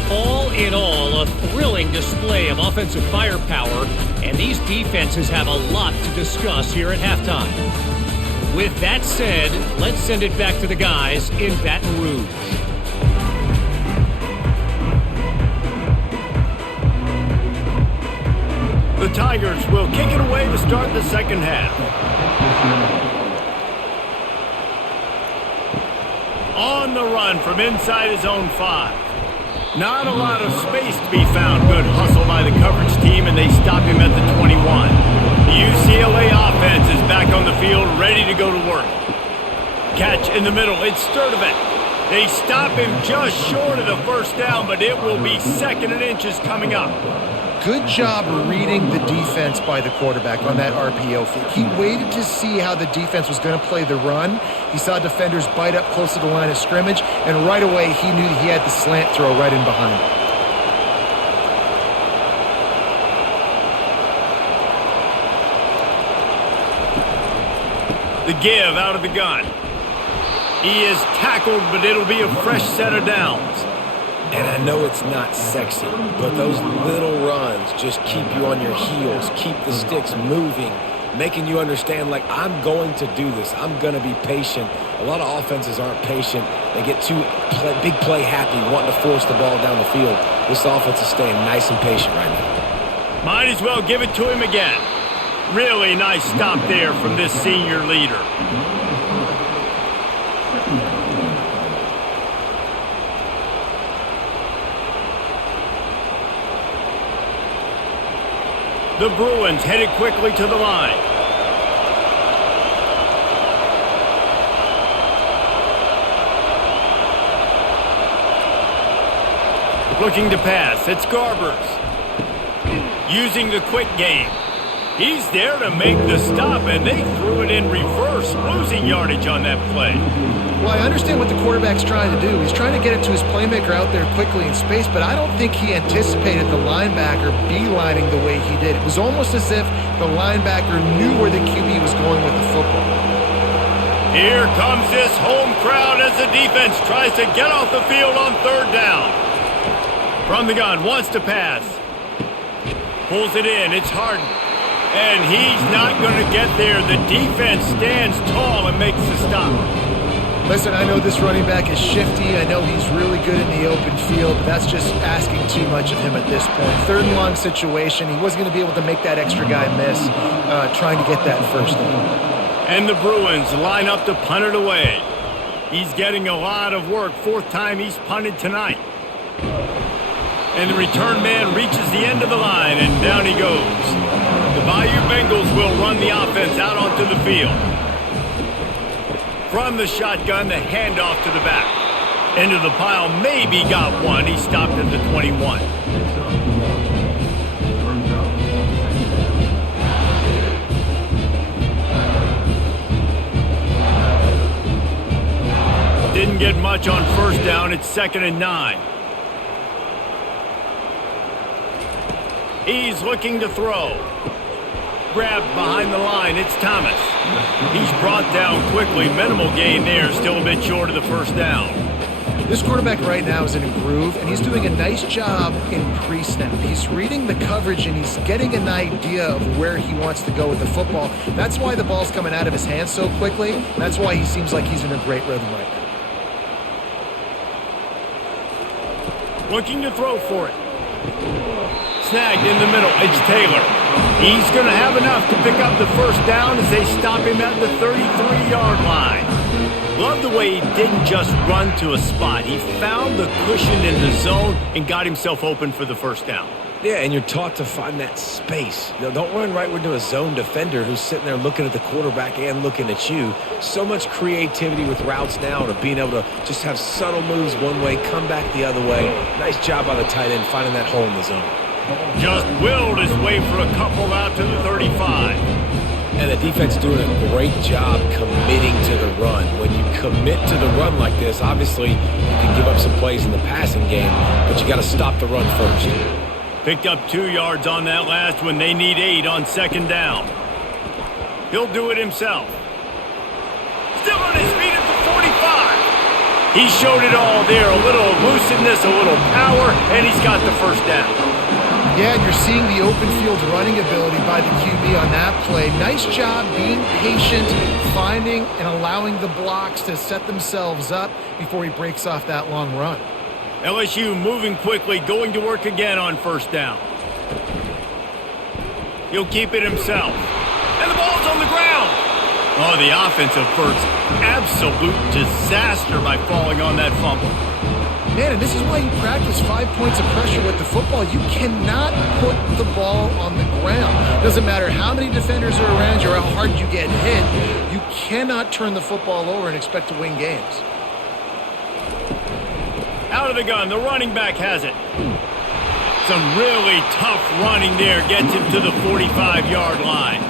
All in all, a thrilling display of offensive firepower, and these defenses have a lot to discuss here at halftime. With that said, let's send it back to the guys in Baton Rouge. The Tigers will kick it away to start the second half. On the run from inside his own 5. Not a lot of space to be found. Good hustle by the coverage team, and they stop him at the 21. The UCLA offense is back on the field, ready to go to work. Catch in the middle. It's Sturdivant. They stop him just short of the first down, but it will be 2nd and inches coming up. Good job reading the defense by the quarterback on that RPO fake. He waited to see how the defense was going to play the run. He saw defenders bite up close to the line of scrimmage, and right away he knew he had the slant throw right in behind him. The give out of the gun. He is tackled, but it'll be a fresh set of downs. And I know it's not sexy, but those little runs just keep you on your heels, keep the sticks moving, making you understand, like, I'm going to do this. I'm going to be patient. A lot of offenses aren't patient. They get too big play happy, wanting to force the ball down the field. This offense is staying nice and patient right now. Might as well give it to him again. Really nice stop there from this senior leader. The Bruins headed quickly to the line. Looking to pass. It's Garbers. Using the quick game. He's there to make the stop, and they threw it in reverse, losing yardage on that play. Well, I understand what the quarterback's trying to do. He's trying to get it to his playmaker out there quickly in space, but I don't think he anticipated the linebacker beelining the way he did. It was almost as if the linebacker knew where the QB was going with the football. Here comes this home crowd as the defense tries to get off the field on 3rd down. From the gun, wants to pass. Pulls it in, it's Harden. And he's not going to get there. The defense stands tall and makes the stop. Listen, I know this running back is shifty. I know he's really good in the open field, but that's just asking too much of him at this point. 3rd and long situation. He wasn't going to be able to make that extra guy miss trying to get that first down. And the Bruins line up to punt it away. He's getting a lot of work. 4th time he's punted tonight. And the return man reaches the end of the line, and down he goes. The Bayou Bengals will run the offense out onto the field. From the shotgun, the handoff to the back. Into the pile, maybe got one. He stopped at the 21. Didn't get much on 1st down. It's 2nd and 9. He's looking to throw. Grabbed behind the line. It's Thomas. He's brought down quickly. Minimal gain there. Still a bit short of the 1st down. This quarterback right now is in a groove, and he's doing a nice job in pre-snap. He's reading the coverage, and he's getting an idea of where he wants to go with the football. That's why the ball's coming out of his hands so quickly. That's why he seems like he's in a great rhythm right now. Looking to throw for it. Snagged in the middle. It's Taylor. He's going to have enough to pick up the 1st down as they stop him at the 33-yard line. Love the way he didn't just run to a spot. He found the cushion in the zone and got himself open for the 1st down. Yeah, and you're taught to find that space. You know, don't run right into a zone defender who's sitting there looking at the quarterback and looking at you. So much creativity with routes now to being able to just have subtle moves one way, come back the other way. Nice job by the tight end finding that hole in the zone. Just willed his way for a couple out to the 35. And the defense doing a great job committing to the run. When you commit to the run like this, obviously you can give up some plays in the passing game, but you got to stop the run first. Picked up 2 yards on that last one. They need 8 on second down. He'll do it himself. Still on his feet at the 45. He showed it all there. A little elusiveness, a little power, and he's got the first down. Yeah, and you're seeing the open field running ability by the QB on that play. Nice job being patient, finding and allowing the blocks to set themselves up before he breaks off that long run. LSU moving quickly, going to work again on first down. He'll keep it himself. And the ball's on the ground. Oh, the offense averts absolute disaster by falling on that fumble. Man, and this is why you practice 5 points of pressure with the football. You cannot put the ball on the ground. Doesn't matter how many defenders are around you or how hard you get hit. You cannot turn the football over and expect to win games. Out of the gun, the running back has it. Some really tough running there gets him to the 45-yard line.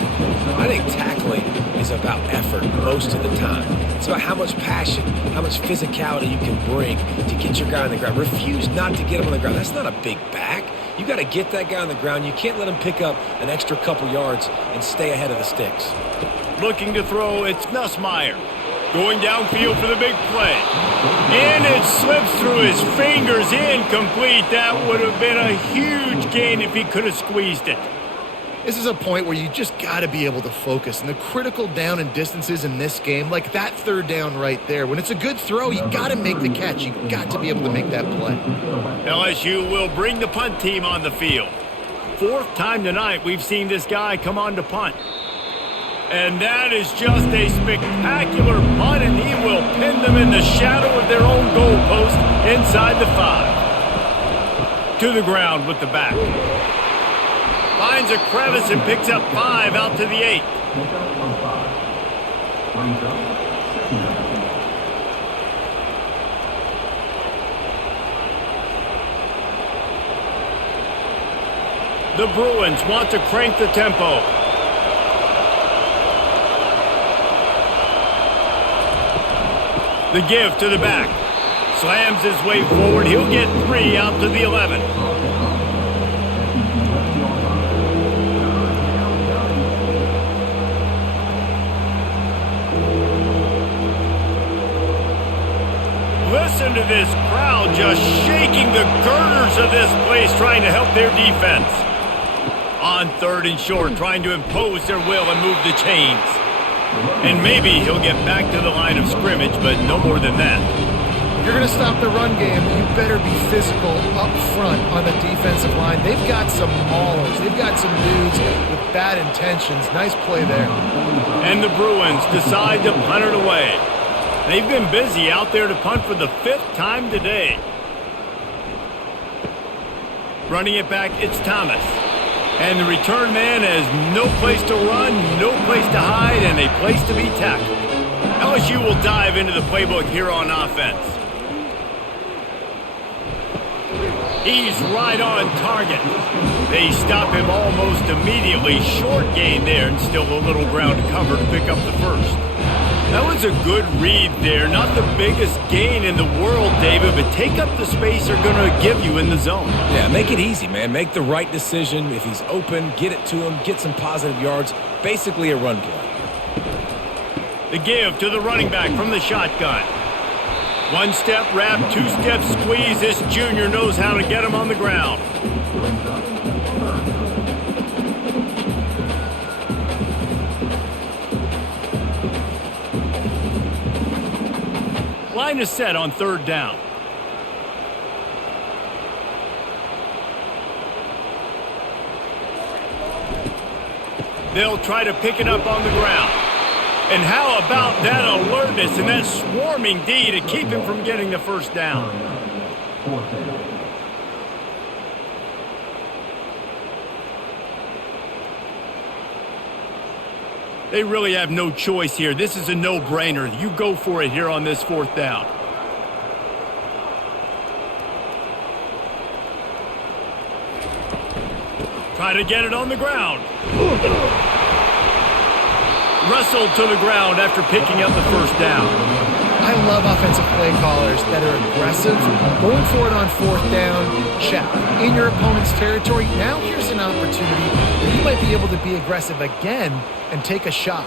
I think tackling is about effort most of the time. It's about how much passion, how much physicality you can bring to get your guy on the ground. Refuse not to get him on the ground. That's not a big back. You got to get that guy on the ground. You can't let him pick up an extra couple yards and stay ahead of the sticks. Looking to throw, it's Nussmeier. Going downfield for the big play. And it slips through his fingers, incomplete. That would have been a huge gain if he could have squeezed it. This is a point where you just got to be able to focus. And the critical down and distances in this game, like that third down right there, when it's a good throw, you got to make the catch. You got to be able to make that play. LSU will bring the punt team on the field. 4th time tonight we've seen this guy come on to punt. And that is just a spectacular punt, and he will pin them in the shadow of their own goalpost inside the 5. To the ground with the back. Finds a crevice and picks up 5 out to the 8. The Bruins want to crank the tempo. The give to the back. Slams his way forward. He'll get 3 out to the 11. Listen to this crowd just shaking the girders of this place, trying to help their defense. On 3rd and short, trying to impose their will and move the chains. And maybe he'll get back to the line of scrimmage, but no more than that. If you're going to stop the run game, you better be physical up front on the defensive line. They've got some maulers. They've got some dudes with bad intentions. Nice play there. And the Bruins decide to punt it away. They've been busy out there to punt for the 5th time today. Running it back, it's Thomas. And the return man has no place to run, no place to hide, and a place to be tackled. LSU will dive into the playbook here on offense. He's right on target. They stop him almost immediately. Short gain there, and still a little ground to cover to pick up the first. That was a good read there. Not the biggest gain in the world, David, but take up the space they're going to give you in the zone. Yeah, make it easy, man. Make the right decision. If he's open, get it to him. Get some positive yards. Basically a run play. The give to the running back from the shotgun. 1-step wrap, 2-step squeeze. This junior knows how to get him on the ground. Line is set on 3rd down. They'll try to pick it up on the ground. And how about that alertness and that swarming D to keep him from getting the first down? They really have no choice here. This is a no-brainer. You go for it here on this 4th down. Try to get it on the ground. Wrestled to the ground after picking up the first down. I love offensive play callers that are aggressive. Going for it on fourth down, check. In your opponent's territory, now here's an opportunity where you might be able to be aggressive again and take a shot.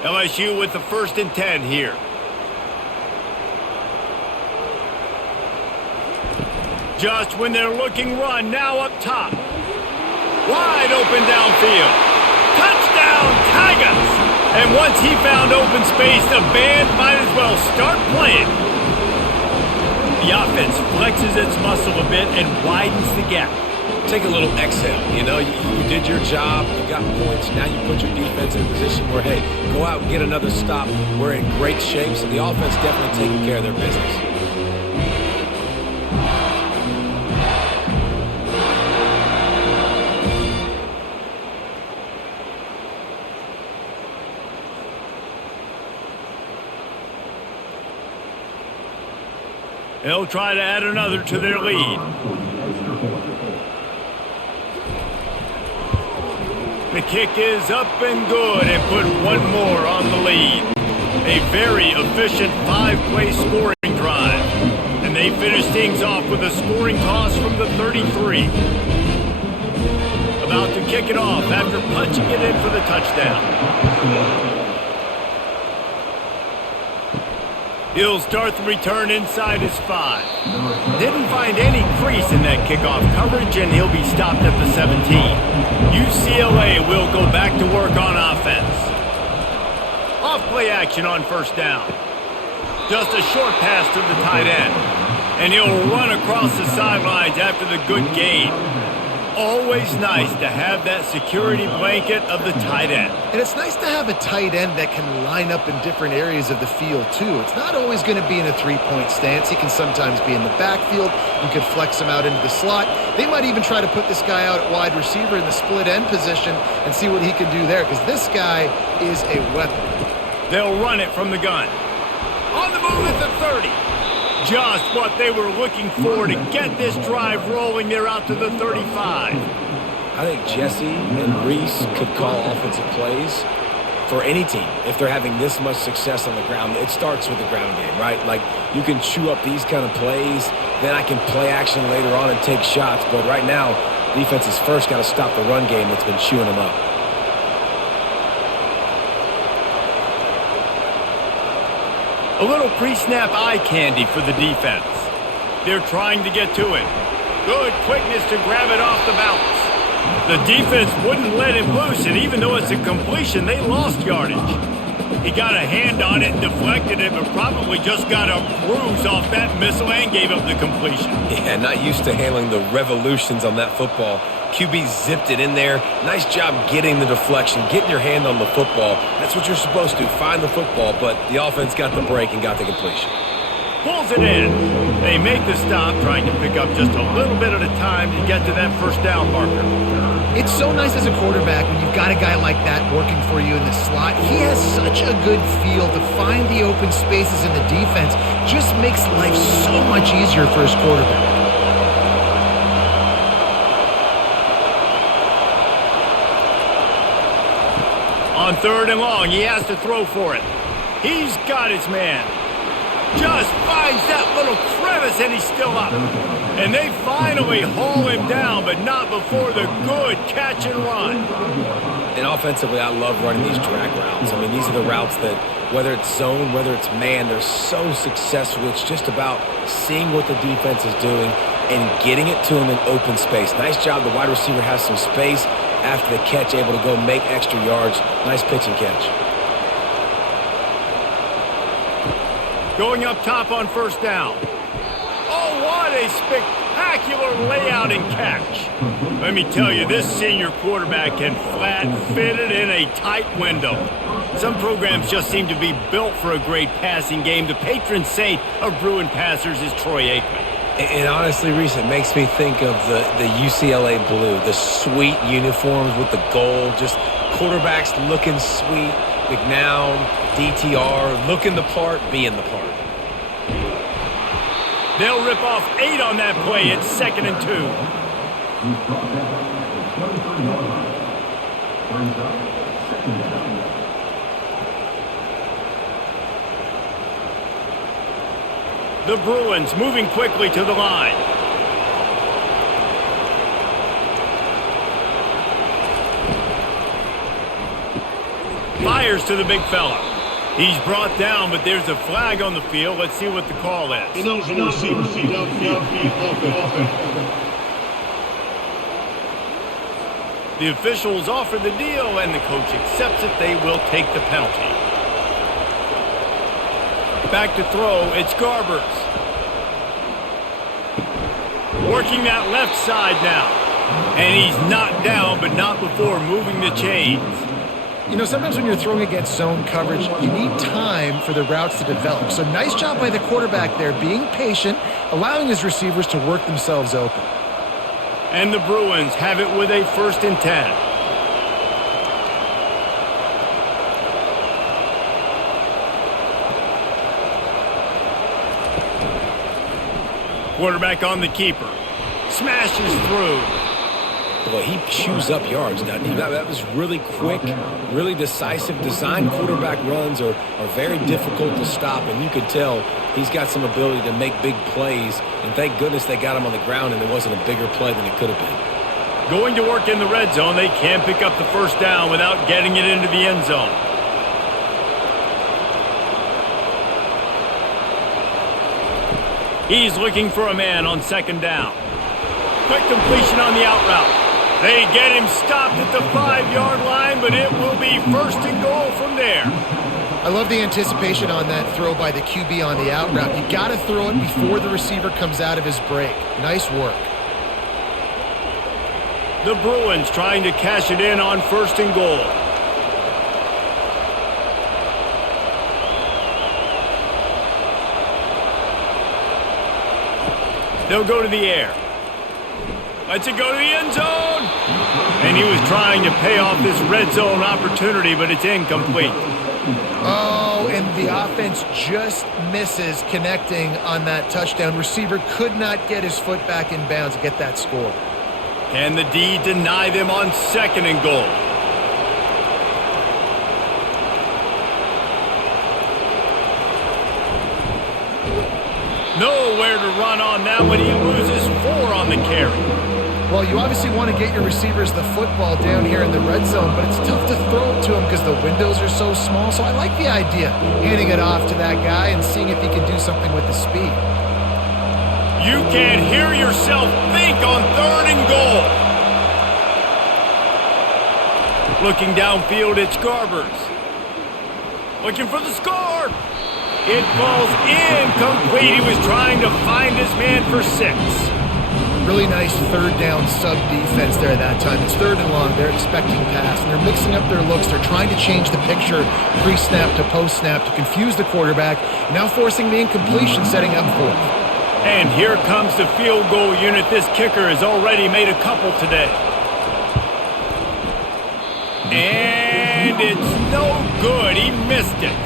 LSU with the 1st and 10 here. Just when they're looking run, now up top. Wide open downfield. Touchdown, Tigers! And once he found open space, the band might as well start playing. The offense flexes its muscle a bit and widens the gap. Take a little exhale. You know, you did your job. You got points. Now you put your defense in a position where, hey, go out and get another stop. We're in great shape, so the offense definitely taking care of their business. They'll try to add another to their lead. The kick is up and good and put one more on the lead. A very efficient 5-play scoring drive. And they finish things off with a scoring toss from the 33. About to kick it off after punching it in for the touchdown. He'll start the return inside his 5. Didn't find any crease in that kickoff coverage, and he'll be stopped at the 17. UCLA will go back to work on offense. Off-play action on 1st down. Just a short pass to the tight end. And he'll run across the sidelines after the good gain. Always nice to have that security blanket of the tight end. And it's nice to have a tight end that can line up in different areas of the field, too. It's not always going to be in a three-point stance. He can sometimes be in the backfield. You could flex him out into the slot. They might even try to put this guy out at wide receiver in the split end position and see what he can do there, because this guy is a weapon. They'll run it from the gun. On the move at the 30. Just what they were looking for to get this drive rolling. They're out to the 35. I think Jesse and Reese could call offensive plays for any team if they're having this much success on the ground. It starts with the ground game, right? Like, you can chew up these kind of plays, then I can play action later on and take shots. But right now, defense has first got to stop the run game that's been chewing them up. A little pre-snap eye candy for the defense. They're trying to get to it. Good quickness to grab it off the bounce. The defense wouldn't let him loose, and even though it's a completion, they lost yardage. He got a hand on it and deflected it, but probably just got a bruise off that missile and gave up the completion. Yeah, not used to handling the revolutions on that football. QB zipped it in there. Nice job getting the deflection, getting your hand on the football. That's what you're supposed to, find the football, but the offense got the break and got the completion. Pulls it in. They make the stop, trying to pick up just a little bit at a time to get to that 1st down marker. It's so nice as a quarterback when you've got a guy like that working for you in the slot. He has such a good feel to find the open spaces in the defense. Just makes life so much easier for his quarterback. On 3rd and long, he has to throw for it. He's got his man. Just finds that little crevice, and he's still up. And they finally haul him down, but not before the good catch and run. And offensively, I love running these drag routes. I mean, these are the routes that, whether it's zone, whether it's man, they're so successful. It's just about seeing what the defense is doing and getting it to him in open space. Nice job. The wide receiver has some space after the catch, able to go make extra yards. Nice pitch and catch. Going up top on 1st down. Oh, what a spectacular layout and catch. Let me tell you, this senior quarterback can flat fit it in a tight window. Some programs just seem to be built for a great passing game. The patron saint of Bruin passers is Troy Aikman. And honestly, Reese, it makes me think of the UCLA blue, the sweet uniforms with the gold, just quarterbacks looking sweet, McNown, DTR, looking the part, being the part. They'll rip off 8 on that play. It's 2nd and 2. The Bruins moving quickly to the line. Fires to the big fella. He's brought down, but there's a flag on the field. Let's see what the call is. The officials offer the deal, and the coach accepts it. They will take the penalty. Back to throw, it's Garbers. Working that left side now. And he's knocked down, but not before moving the chains. You know, sometimes when you're throwing against zone coverage, you need time for the routes to develop. So nice job by the quarterback there, being patient, allowing his receivers to work themselves open. And the Bruins have it with a 1st and 10. Quarterback on the keeper. Smashes through. Boy, he chews up yards, doesn't he? That was really quick, really decisive. Design quarterback runs are very difficult to stop, and you could tell he's got some ability to make big plays, and thank goodness they got him on the ground and it wasn't a bigger play than it could have been. Going to work in the red zone, they can't pick up the 1st down without getting it into the end zone. He's looking for a man on 2nd down. Quick completion on the out route. They get him stopped at the 5-yard line, but it will be 1st and goal from there. I love the anticipation on that throw by the QB on the out route. You got to throw it before the receiver comes out of his break. Nice work. The Bruins trying to cash it in on 1st and goal. They'll go to the air. Lets it go to the end zone. And he was trying to pay off this red zone opportunity, but it's incomplete. Oh, and the offense just misses connecting on that touchdown. Receiver could not get his foot back in bounds to get that score. Can the D deny them on 2nd and goal? Nowhere to run on that one. He loses 4 on the carry. Well, you obviously want to get your receivers the football down here in the red zone, but it's tough to throw it to them because the windows are so small. So I like the idea, handing it off to that guy and seeing if he can do something with the speed. You can hear yourself think on 3rd and goal. Looking downfield, it's Garbers. Looking for the score. It falls incomplete. He was trying to find his man for 6. Really nice 3rd down sub defense there that time. It's 3rd and long. They're expecting pass, and they're mixing up their looks. They're trying to change the picture pre-snap to post-snap to confuse the quarterback, now forcing the incompletion, setting up 4th. And here comes the field goal unit. This kicker has already made a couple today. And it's no good. He missed it.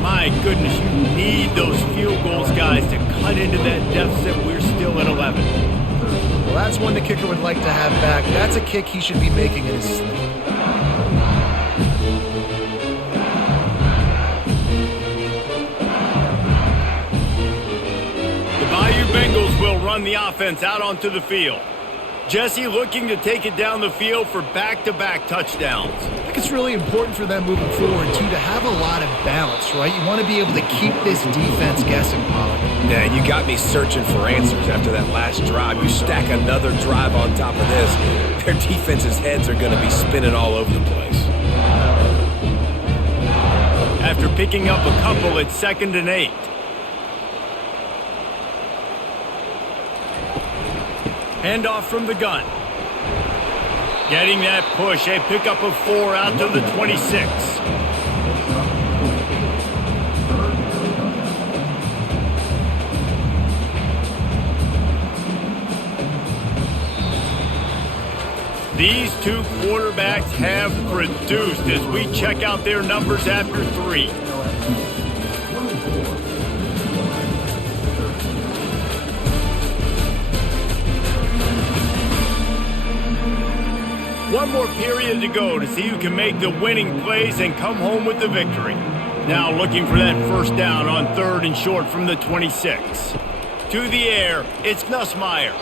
My goodness, you need those field goals, guys, to cut into that deficit. We're still at 11. Well, that's one the kicker would like to have back. That's a kick he should be making in his sleep. The Bayou Bengals will run the offense out onto the field. Jesse looking to take it down the field for back-to-back touchdowns. I think it's really important for them moving forward, too, to have a lot of balance, right? You want to be able to keep this defense guessing, Pollard. Yeah, you got me searching for answers after that last drive. You stack another drive on top of this, their defense's heads are going to be spinning all over the place. After picking up a couple, it's 2nd and 8. Handoff from the gun. Getting that push. A pickup of 4 out to the 26. These two quarterbacks have produced as we check out their numbers after 3. One more period to go to see who can make the winning plays and come home with the victory. Now looking for that first down on 3rd and short from the 26. To the air, it's Nussmeier.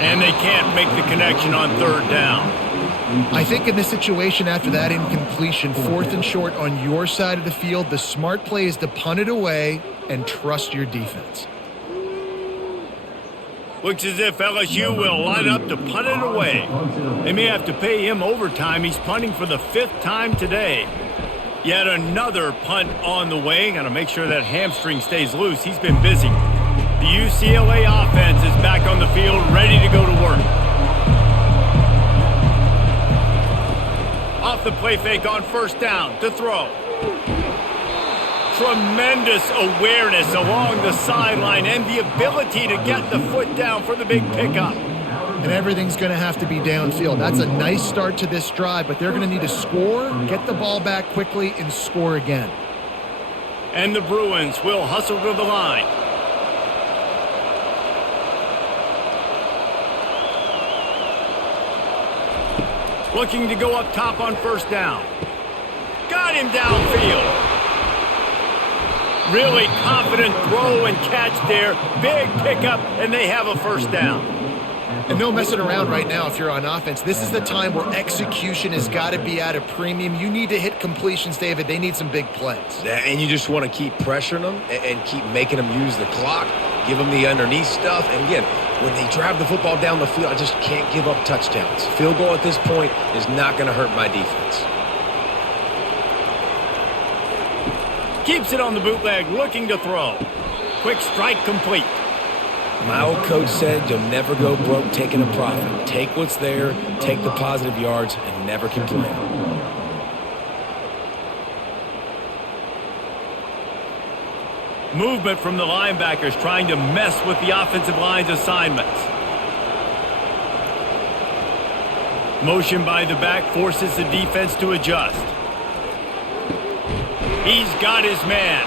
And they can't make the connection on 3rd down. I think in this situation after that incompletion, 4th and short on your side of the field, the smart play is to punt it away and trust your defense. Looks as if LSU will line up to punt it away. They may have to pay him overtime. He's punting for the 5th time today. Yet another punt on the way. Got to make sure that hamstring stays loose. He's been busy. The UCLA offense is back on the field, ready to go to work. Off the play fake on 1st down to throw. Tremendous awareness along the sideline and the ability to get the foot down for the big pickup. And everything's going to have to be downfield. That's a nice start to this drive, but they're going to need to score, get the ball back quickly, and score again. And the Bruins will hustle to the line. Looking to go up top on 1st down. Got him downfield. Really confident throw and catch there. Big pickup, and they have a 1st down. And no messing around right now if you're on offense. This is the time where execution has got to be at a premium. You need to hit completions, David. They need some big plays. Yeah, and you just want to keep pressuring them and keep making them use the clock, give them the underneath stuff. And again, when they drive the football down the field, I just can't give up touchdowns. Field goal at this point is not going to hurt my defense. Keeps it on the bootleg, looking to throw. Quick strike complete. My old coach said you'll never go broke taking a profit. Take what's there, take the positive yards, and never complain. Movement from the linebackers trying to mess with the offensive line's assignments. Motion by the back forces the defense to adjust. He's got his man.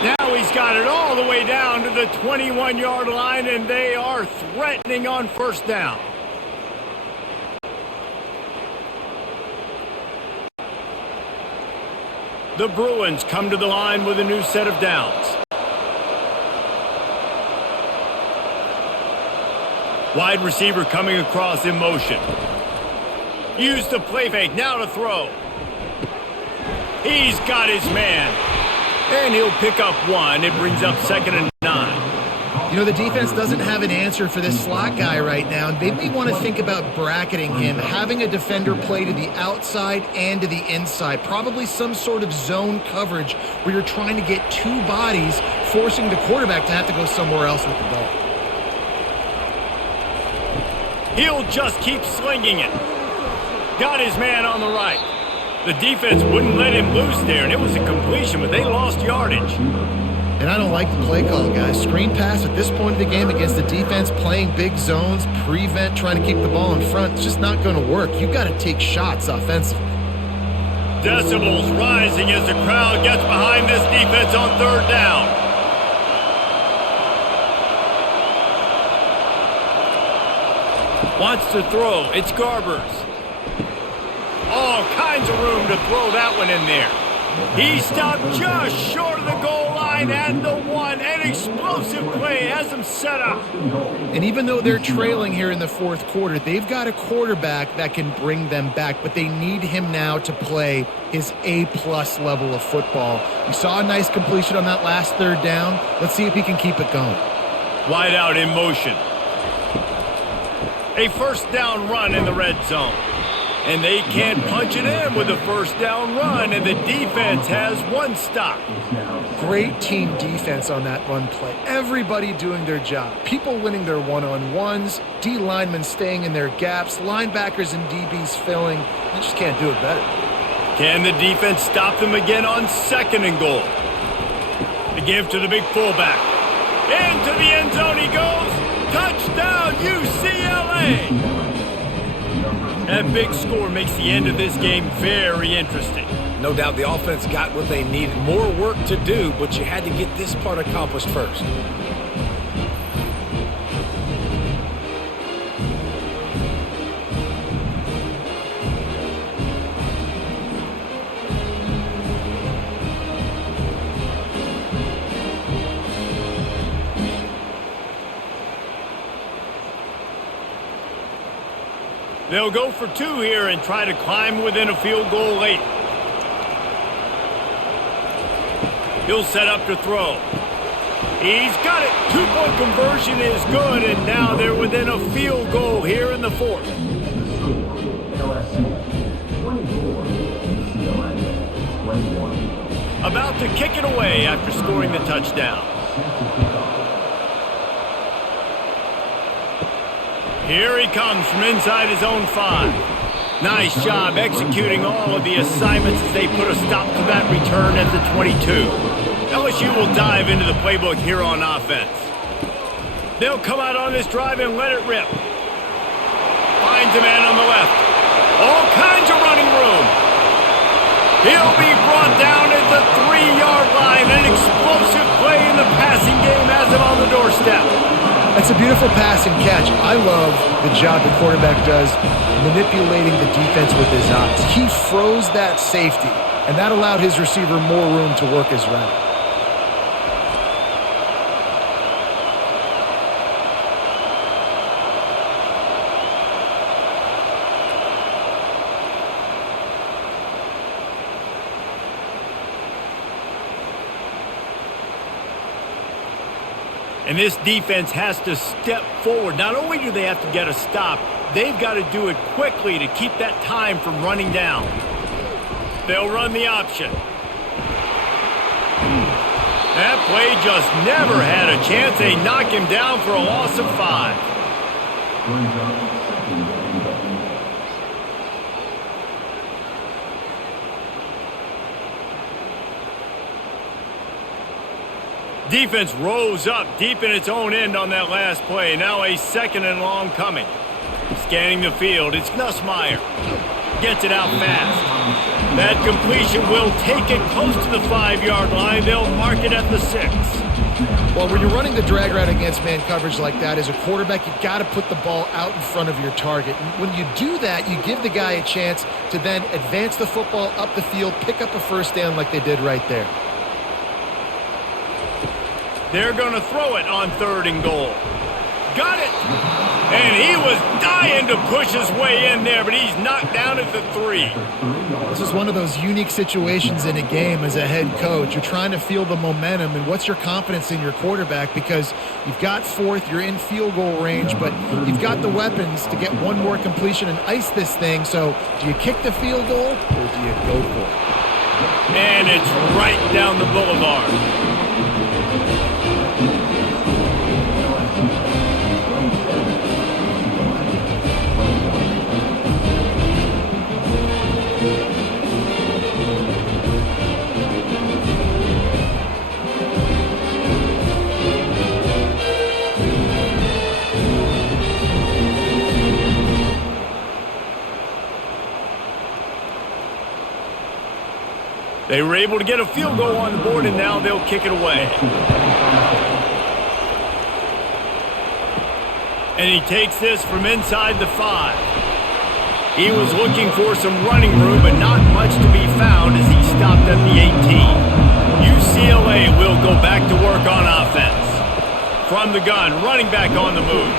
Now he's got it all the way down to the 21-yard line, and they are threatening on 1st down. The Bruins come to the line with a new set of downs. Wide receiver coming across in motion. Use the play fake, now to throw. He's got his man. And he'll pick up 1. It brings up 2nd and 9. You know, the defense doesn't have an answer for this slot guy right now. They may want to think about bracketing him, having a defender play to the outside and to the inside. Probably some sort of zone coverage where you're trying to get 2 bodies, forcing the quarterback to have to go somewhere else with the ball. He'll just keep slinging it. Got his man on the right. The defense wouldn't let him loose there, and it was a completion, but they lost yardage. And I don't like the play call, guys. Screen pass at this point of the game against the defense playing big zones, prevent, trying to keep the ball in front. It's just not going to work. You've got to take shots offensively. Decibels rising as the crowd gets behind this defense on 3rd down. Wants to throw. It's Garbers. All kinds of room to throw that one in there. He stopped just short of the goal line and the 1. An explosive play has him set up. And even though they're trailing here in the 4th quarter, they've got a quarterback that can bring them back, but they need him now to play his A-plus level of football. We saw a nice completion on that last 3rd down. Let's see if he can keep it going. Wide out in motion. A 1st down run in the red zone. And they can't punch it in with a 1st down run, and the defense has 1 stop. Great team defense on that run play. Everybody doing their job. People winning their one-on-ones, D linemen staying in their gaps, linebackers and DBs filling. You just can't do it better. Can the defense stop them again on 2nd and goal? The give to the big fullback. Into the end zone he goes. Touchdown, UCLA! That big score makes the end of this game very interesting. No doubt the offense got what they needed. More work to do, but you had to get this part accomplished first. They'll go for 2 here and try to climb within a field goal late. He'll set up to throw. He's got it. 2-point conversion is good, and now they're within a field goal here in the 4th. About to kick it away after scoring the touchdown. Here he comes from inside his own 5. Nice job executing all of the assignments as they put a stop to that return at the 22. LSU will dive into the playbook here on offense. They'll come out on this drive and let it rip. Finds a man on the left. All kinds of running room. He'll be brought down at the 3-yard line. An explosive play in the passing game has him on the doorstep. That's a beautiful pass and catch. I love the job the quarterback does manipulating the defense with his eyes. He froze that safety, and that allowed his receiver more room to work his route. And this defense has to step forward. Not only do they have to get a stop, they've got to do it quickly to keep that time from running down. They'll run the option. That play just never had a chance. They knock him down for a loss of 5. Defense rose up deep in its own end on that last play. Now a 2nd and long coming. Scanning the field, it's Nussmeier. Gets it out fast. That completion will take it close to the 5-yard line. They'll mark it at the 6. Well, when you're running the drag route against man coverage like that, as a quarterback, you got to put the ball out in front of your target. And when you do that, you give the guy a chance to then advance the football up the field, pick up a first down like they did right there. They're going to throw it on 3rd and goal. Got it! And he was dying to push his way in there, but he's knocked down at the 3. This is one of those unique situations in a game as a head coach. You're trying to feel the momentum, and what's your confidence in your quarterback? Because you've got 4th, you're in field goal range, but you've got the weapons to get one more completion and ice this thing. So do you kick the field goal, or do you go for it? And it's right down the boulevard. They were able to get a field goal on the board, and now they'll kick it away. And he takes this from inside the 5. He was looking for some running room, but not much to be found as he stopped at the 18. UCLA will go back to work on offense. From the gun, running back on the move.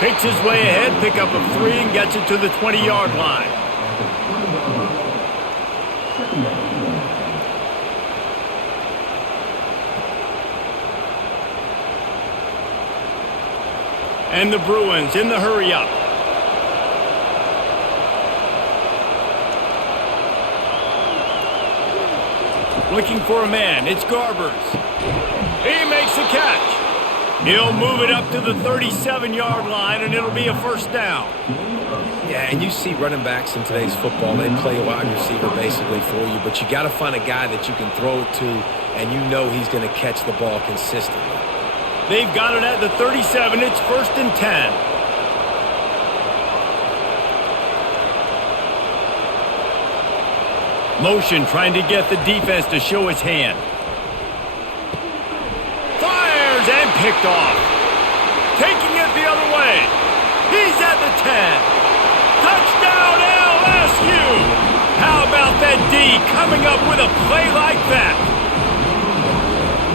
Picks his way ahead, pick up a 3, and gets it to the 20-yard line. And the Bruins in the hurry-up. Looking for a man. It's Garbers. He makes the catch. He'll move it up to the 37-yard line, and it'll be a first down. Yeah, and you see running backs in today's football, they play a wide receiver basically for you, but you got to find a guy that you can throw it to, and you know he's going to catch the ball consistently. They've got it at the 37. It's 1st and 10. Motion trying to get the defense to show its hand. Fires and picked off. Taking it the other way. He's at the 10. Touchdown LSU. How about that D coming up with a play like that?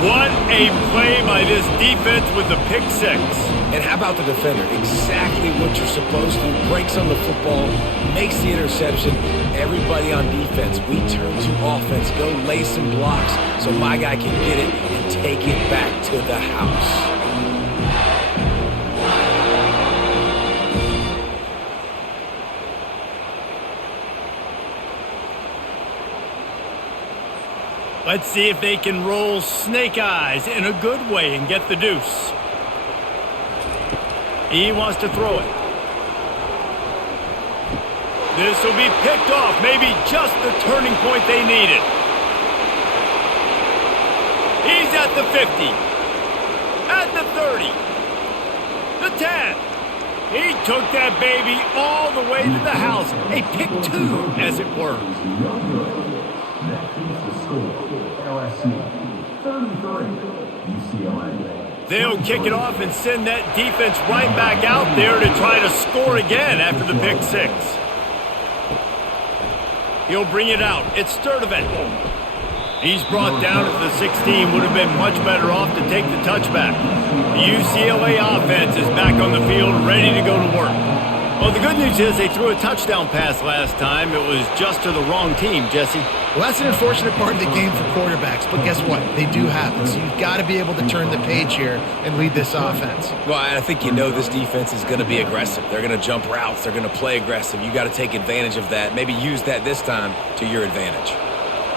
What a play by this defense with the pick six. And how about the defender? Exactly what you're supposed to. Breaks on the football, makes the interception. Everybody on defense, we turn to offense. Go lay some blocks so my guy can get it and take it back to the house. Let's see if they can roll snake eyes in a good way and get the deuce. He wants to throw it. This will be picked off. Maybe just the turning point they needed. He's at the 50. At the 30. The 10. He took that baby all the way to the house. A pick two, as it were. UCLA. They'll kick it off and send that defense right back out there to try to score again after the pick six. He'll bring it out. It's Sturdivant. He's brought down at the 16. Would have been much better off to take the touchback. The UCLA offense is back on the field, ready to go to work. Well, the good news is they threw a touchdown pass last time. It was just to the wrong team, Jesse. Well, that's an unfortunate part of the game for quarterbacks, but guess what? They do happen. So you've got to be able to turn the page here and lead this offense. Well, I think you know this defense is going to be aggressive. They're going to jump routes. They're going to play aggressive. You got to take advantage of that. Maybe use that this time to your advantage.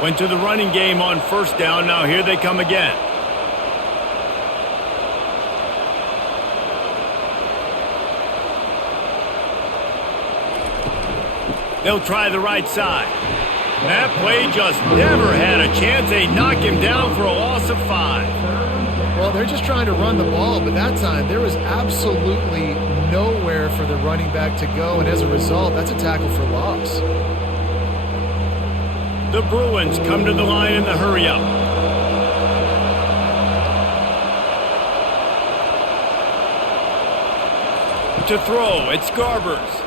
Went to the running game on first down. Now here they come again. They'll try the right side. That play just never had a chance. They knock him down for a loss of 5. Well, they're just trying to run the ball, but that time there was absolutely nowhere for the running back to go, and as a result, that's a tackle for loss. The Bruins come to the line in the hurry-up. To throw, it's Garbers.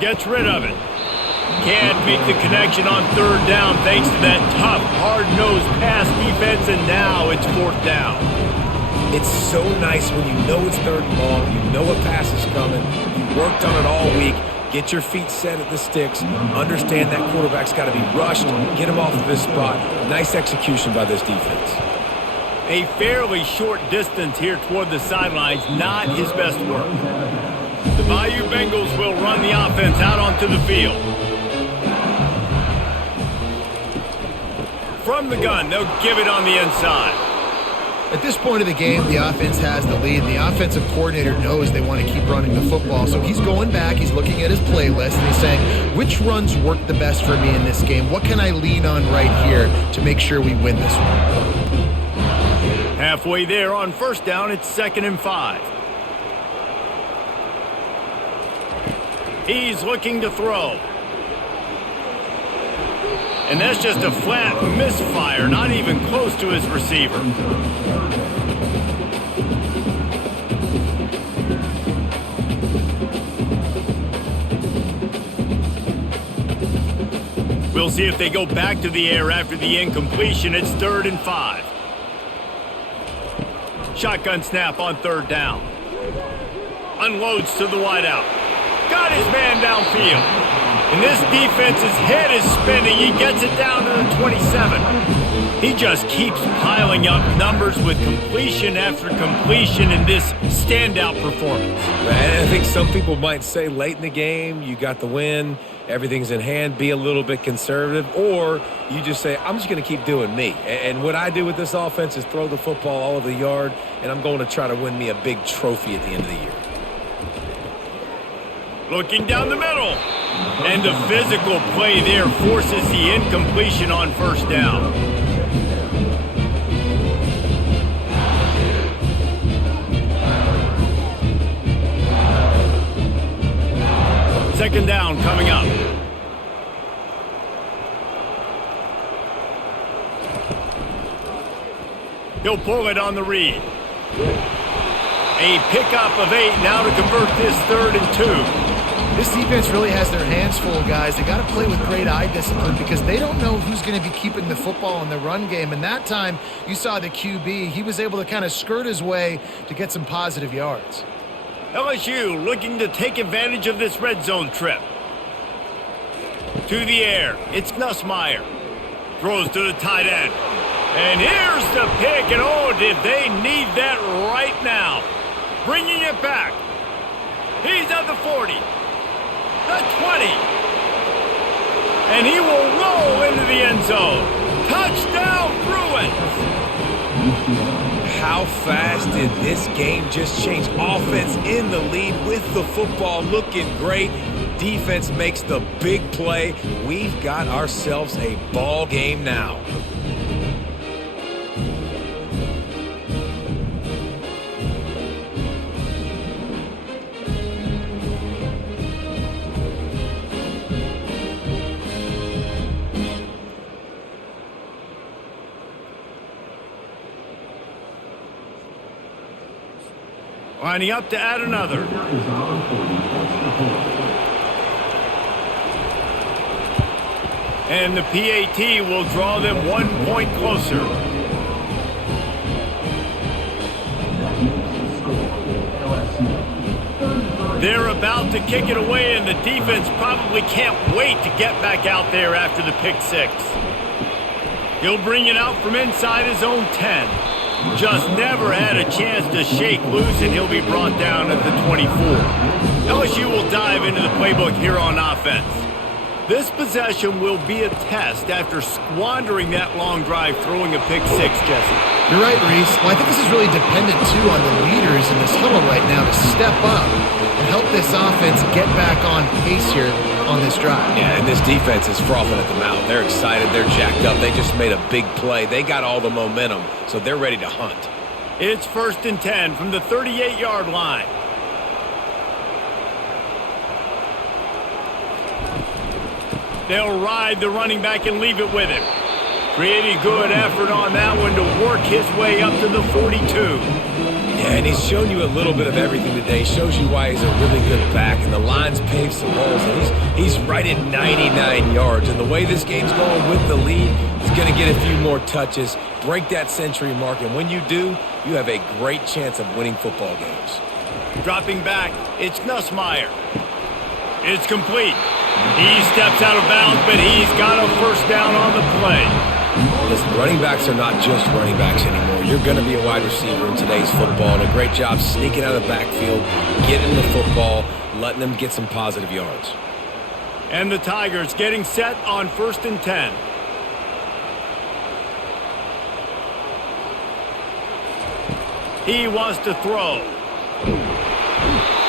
Gets rid of it. Can't make the connection on third down thanks to that tough, hard-nosed pass defense, and now it's fourth down. It's so nice when you know it's third and long, you know a pass is coming, you worked on it all week, get your feet set at the sticks, understand that quarterback's got to be rushed, get him off of this spot. Nice execution by this defense. A fairly short distance here toward the sidelines, not his best work. The Bayou Bengals will run the offense out onto the field. From the gun, they'll give it on the inside. At this point of the game, the offense has the lead, and the offensive coordinator knows they want to keep running the football. So he's going back, he's looking at his playlist, and he's saying, which runs work the best for me in this game? What can I lean on right here to make sure we win this one? Halfway there on first down, it's 2nd and 5. He's looking to throw. And that's just a flat misfire, not even close to his receiver. We'll see if they go back to the air after the incompletion. It's 3rd and 5. Shotgun snap on third down. Unloads to the wideout. Got his man downfield. And this defense's head is spinning. He gets it down to the 27. He just keeps piling up numbers with completion after completion in this standout performance. And I think some people might say late in the game, you got the win, everything's in hand, be a little bit conservative, or you just say, I'm just going to keep doing me. And what I do with this offense is throw the football all over the yard, and I'm going to try to win me a big trophy at the end of the year. Looking down the middle. And the physical play there forces the incompletion on first down. Second down coming up. He'll pull it on the read. A pickup of 8 now to convert this 3rd and 2. This defense really has their hands full, guys. They got to play with great eye discipline because they don't know who's going to be keeping the football in the run game. And that time, you saw the QB. He was able to kind of skirt his way to get some positive yards. LSU looking to take advantage of this red zone trip. To the air, it's Nussmeier. Throws to the tight end. And here's the pick, and oh, did they need that right now. Bringing it back. He's at the 40. The 20. And he will roll into the end zone. Touchdown, Bruins. How fast did this game just change? Offense in the lead with the football looking great. Defense makes the big play. We've got ourselves a ball game now. Lining up to add another. And the PAT will draw them 1 point closer. They're about to kick it away, and the defense probably can't wait to get back out there after the pick six. He'll bring it out from inside his own 10. Just never had a chance to shake loose, and he'll be brought down at the 24. LSU will dive into the playbook here on offense. This possession will be a test after squandering that long drive throwing a pick six, Jesse. You're right, Reese. Well, I think this is really dependent, too, on the leaders in this huddle right now to step up and help this offense get back on pace here on this drive. Yeah, and this defense is frothing at the mouth. They're excited. They're jacked up. They just made a big play. They got all the momentum, so they're ready to hunt. It's 1st and 10 from the 38-yard line. They'll ride the running back and leave it with him. Pretty good effort on that one to work his way up to the 42. Yeah, and he's shown you a little bit of everything today. Shows you why he's a really good back, and the line's paved some holes. And he's right at 99 yards, and the way this game's going with the lead, he's going to get a few more touches, break that century mark, and when you do, you have a great chance of winning football games. Dropping back, it's Nussmeier. It's complete. He steps out of bounds, but he's got a first down on the play. Listen, running backs are not just running backs anymore. You're going to be a wide receiver in today's football, and a great job sneaking out of the backfield, getting the football, letting them get some positive yards. And the Tigers getting set on 1st and 10. He wants to throw.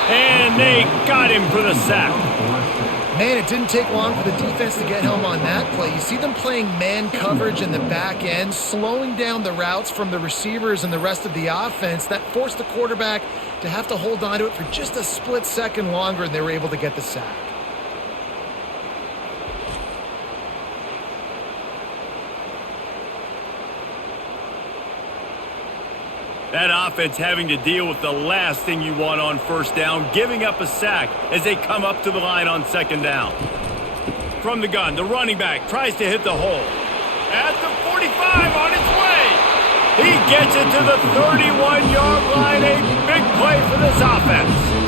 And they got him for the sack. Man, it didn't take long for the defense to get home on that play. You see them playing man coverage in the back end, slowing down the routes from the receivers and the rest of the offense. That forced the quarterback to have to hold on to it for just a split second longer, and they were able to get the sack. That offense having to deal with the last thing you want on first down, giving up a sack as they come up to the line on 2nd down. From the gun, the running back tries to hit the hole. At the 45 on its way. He gets it to the 31-yard line. A big play for this offense.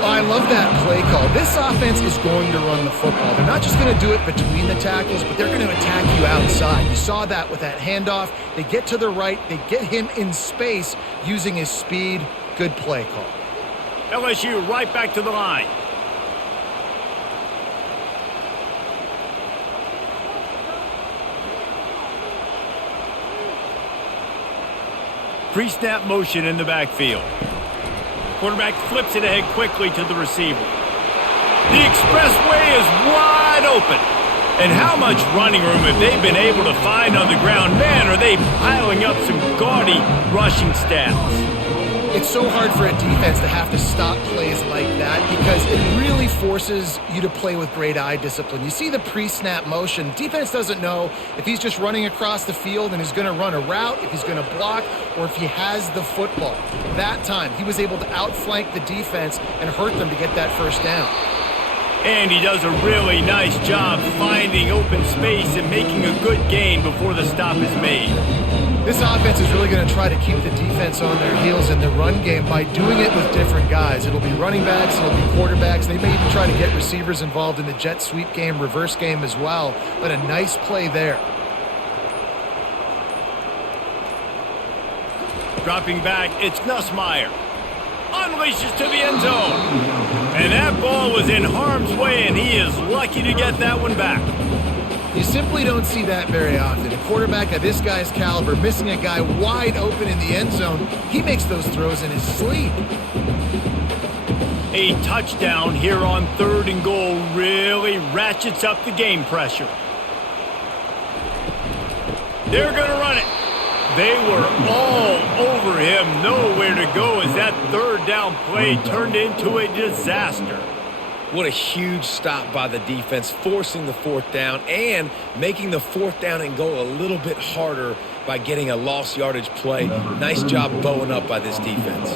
I love that play call. This offense is going to run the football. They're not just going to do it between the tackles, but they're going to attack you outside. You saw that with that handoff. They get to the right. They get him in space using his speed. Good play call. LSU right back to the line. Pre-snap motion in the backfield. Quarterback flips it ahead quickly to the receiver. The expressway is wide open. And how much running room have they been able to find on the ground? Man, are they piling up some gaudy rushing stats. It's so hard for a defense to have to stop plays like that because it really forces you to play with great eye discipline. You see the pre-snap motion. Defense doesn't know if he's just running across the field and is going to run a route, if he's going to block, or if he has the football. That time, he was able to outflank the defense and hurt them to get that first down. And he does a really nice job finding open space and making a good gain before the stop is made. This offense is really going to try to keep the defense on their heels in the run game by doing it with different guys. It'll be running backs, it'll be quarterbacks. They may even try to get receivers involved in the jet sweep game, reverse game as well. But a nice play there. Dropping back, it's Nussmeier. Unleashes to the end zone. And that ball was in harm's way, and he is lucky to get that one back. You simply don't see that very often. A quarterback of this guy's caliber missing a guy wide open in the end zone. He makes those throws in his sleep. A touchdown here on 3rd and goal really ratchets up the game pressure. They're going to run it. They were all over him. Nowhere to go as that 3rd down play turned into a disaster. What a huge stop by the defense, forcing the 4th down and making the 4th down and go a little bit harder by getting a lost yardage play. Nice job bowing up by this defense.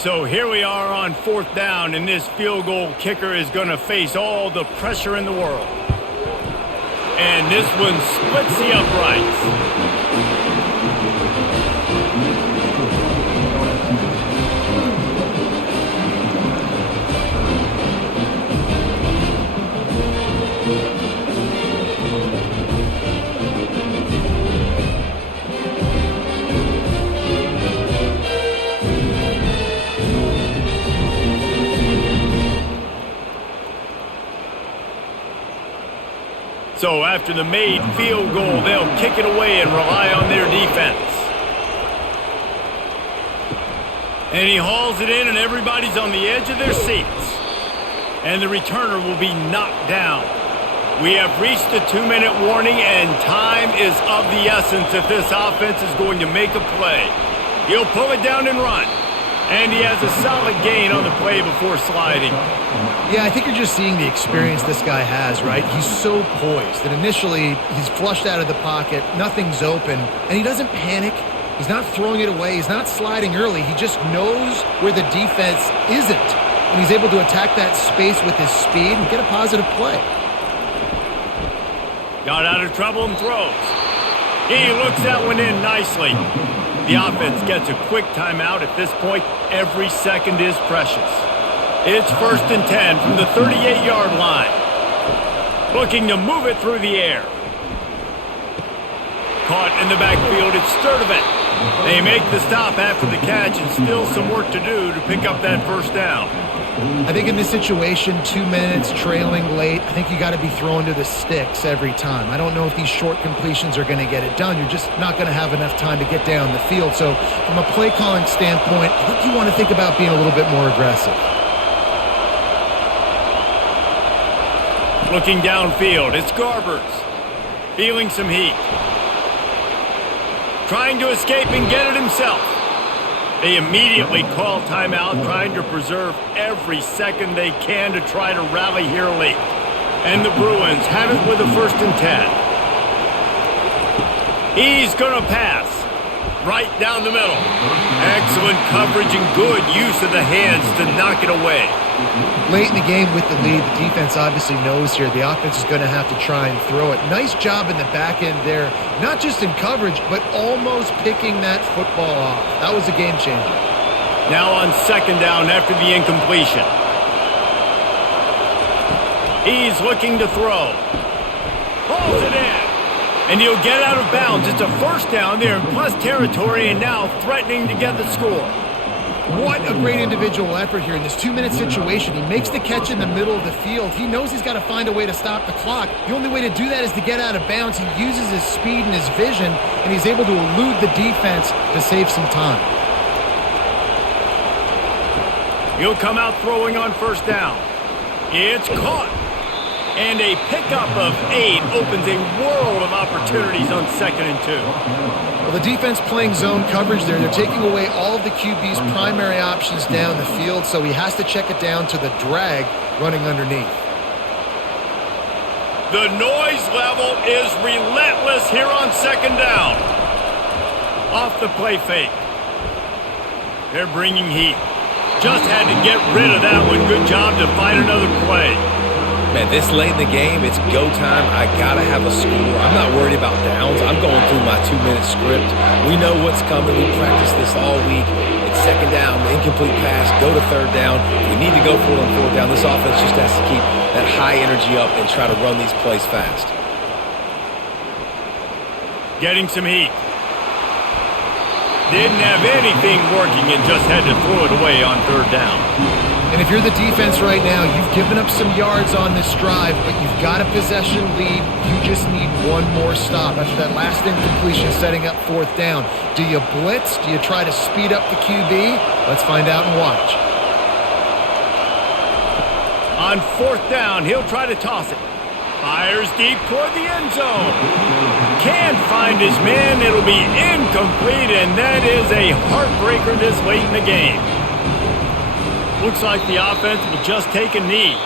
So here we are on 4th down, and this field goal kicker is going to face all the pressure in the world. And this one splits the uprights. So after the made field goal, they'll kick it away and rely on their defense. And he hauls it in, and everybody's on the edge of their seats. And the returner will be knocked down. We have reached the 2-minute warning, and time is of the essence if this offense is going to make a play. He'll pull it down and run. And he has a solid gain on the play before sliding. Yeah, I think you're just seeing the experience this guy has, right? He's so poised that initially he's flushed out of the pocket, nothing's open, and he doesn't panic. He's not throwing it away. He's not sliding early. He just knows where the defense isn't, and he's able to attack that space with his speed and get a positive play. Got out of trouble and throws. He looks that one in nicely. The offense gets a quick timeout. At this point, every second is precious. It's 1st and 10 from the 38-yard line. Looking to move it through the air. Caught in the backfield, it's Sturdivant. They make the stop after the catch, and still some work to do to pick up that 1st down. I think in this situation, 2 minutes, trailing late, I think you got to be throwing to the sticks every time. I don't know if these short completions are going to get it done. You're just not going to have enough time to get down the field. So from a play calling standpoint, I think you want to think about being a little bit more aggressive. Looking downfield, it's Garbers. Feeling some heat. Trying to escape and get it himself. They immediately call timeout, trying to preserve every second they can to try to rally here late. And the Bruins have it with a 1st and 10. He's going to pass. Right down the middle. Excellent coverage and good use of the hands to knock it away. Late in the game with the lead, the defense obviously knows here the offense is going to have to try and throw it. Nice job in the back end there, not just in coverage, but almost picking that football off. That was a game changer. Now on 2nd down after the incompletion. He's looking to throw. Pulls it in. And he'll get out of bounds. It's a 1st down there in plus territory, and now threatening to get the score. What a great individual effort here in this 2-minute situation. He makes the catch in the middle of the field. He knows he's got to find a way to stop the clock. The only way to do that is to get out of bounds. He uses his speed and his vision, and he's able to elude the defense to save some time. He'll come out throwing on 1st down. It's caught. And a pickup of 8 opens a world of opportunities on 2nd and 2. Well, the defense playing zone coverage there. They're taking away all of the QB's primary options down the field, so he has to check it down to the drag running underneath. The noise level is relentless here on 2nd down. Off the play fake. They're bringing heat. Just had to get rid of that one. Good job to find another play. Man, this late in the game, it's go time. I got to have a score. I'm not worried about downs. I'm going through my 2-minute script. We know what's coming. We practiced this all week. It's second down, incomplete pass, go to third down. We need to go for it on fourth down. This offense just has to keep that high energy up and try to run these plays fast. Getting some heat. Didn't have anything working and just had to throw it away on third down. And if you're the defense right now, you've given up some yards on this drive, but you've got a possession lead. You just need one more stop after that last incompletion setting up fourth down. Do you blitz? Do you try to speed up the QB? Let's find out and watch. On fourth down, he'll try to toss it. Fires deep toward the end zone. Can't find his man. It'll be incomplete, and that is a heartbreaker this late in the game. Looks like the offense will just take a knee.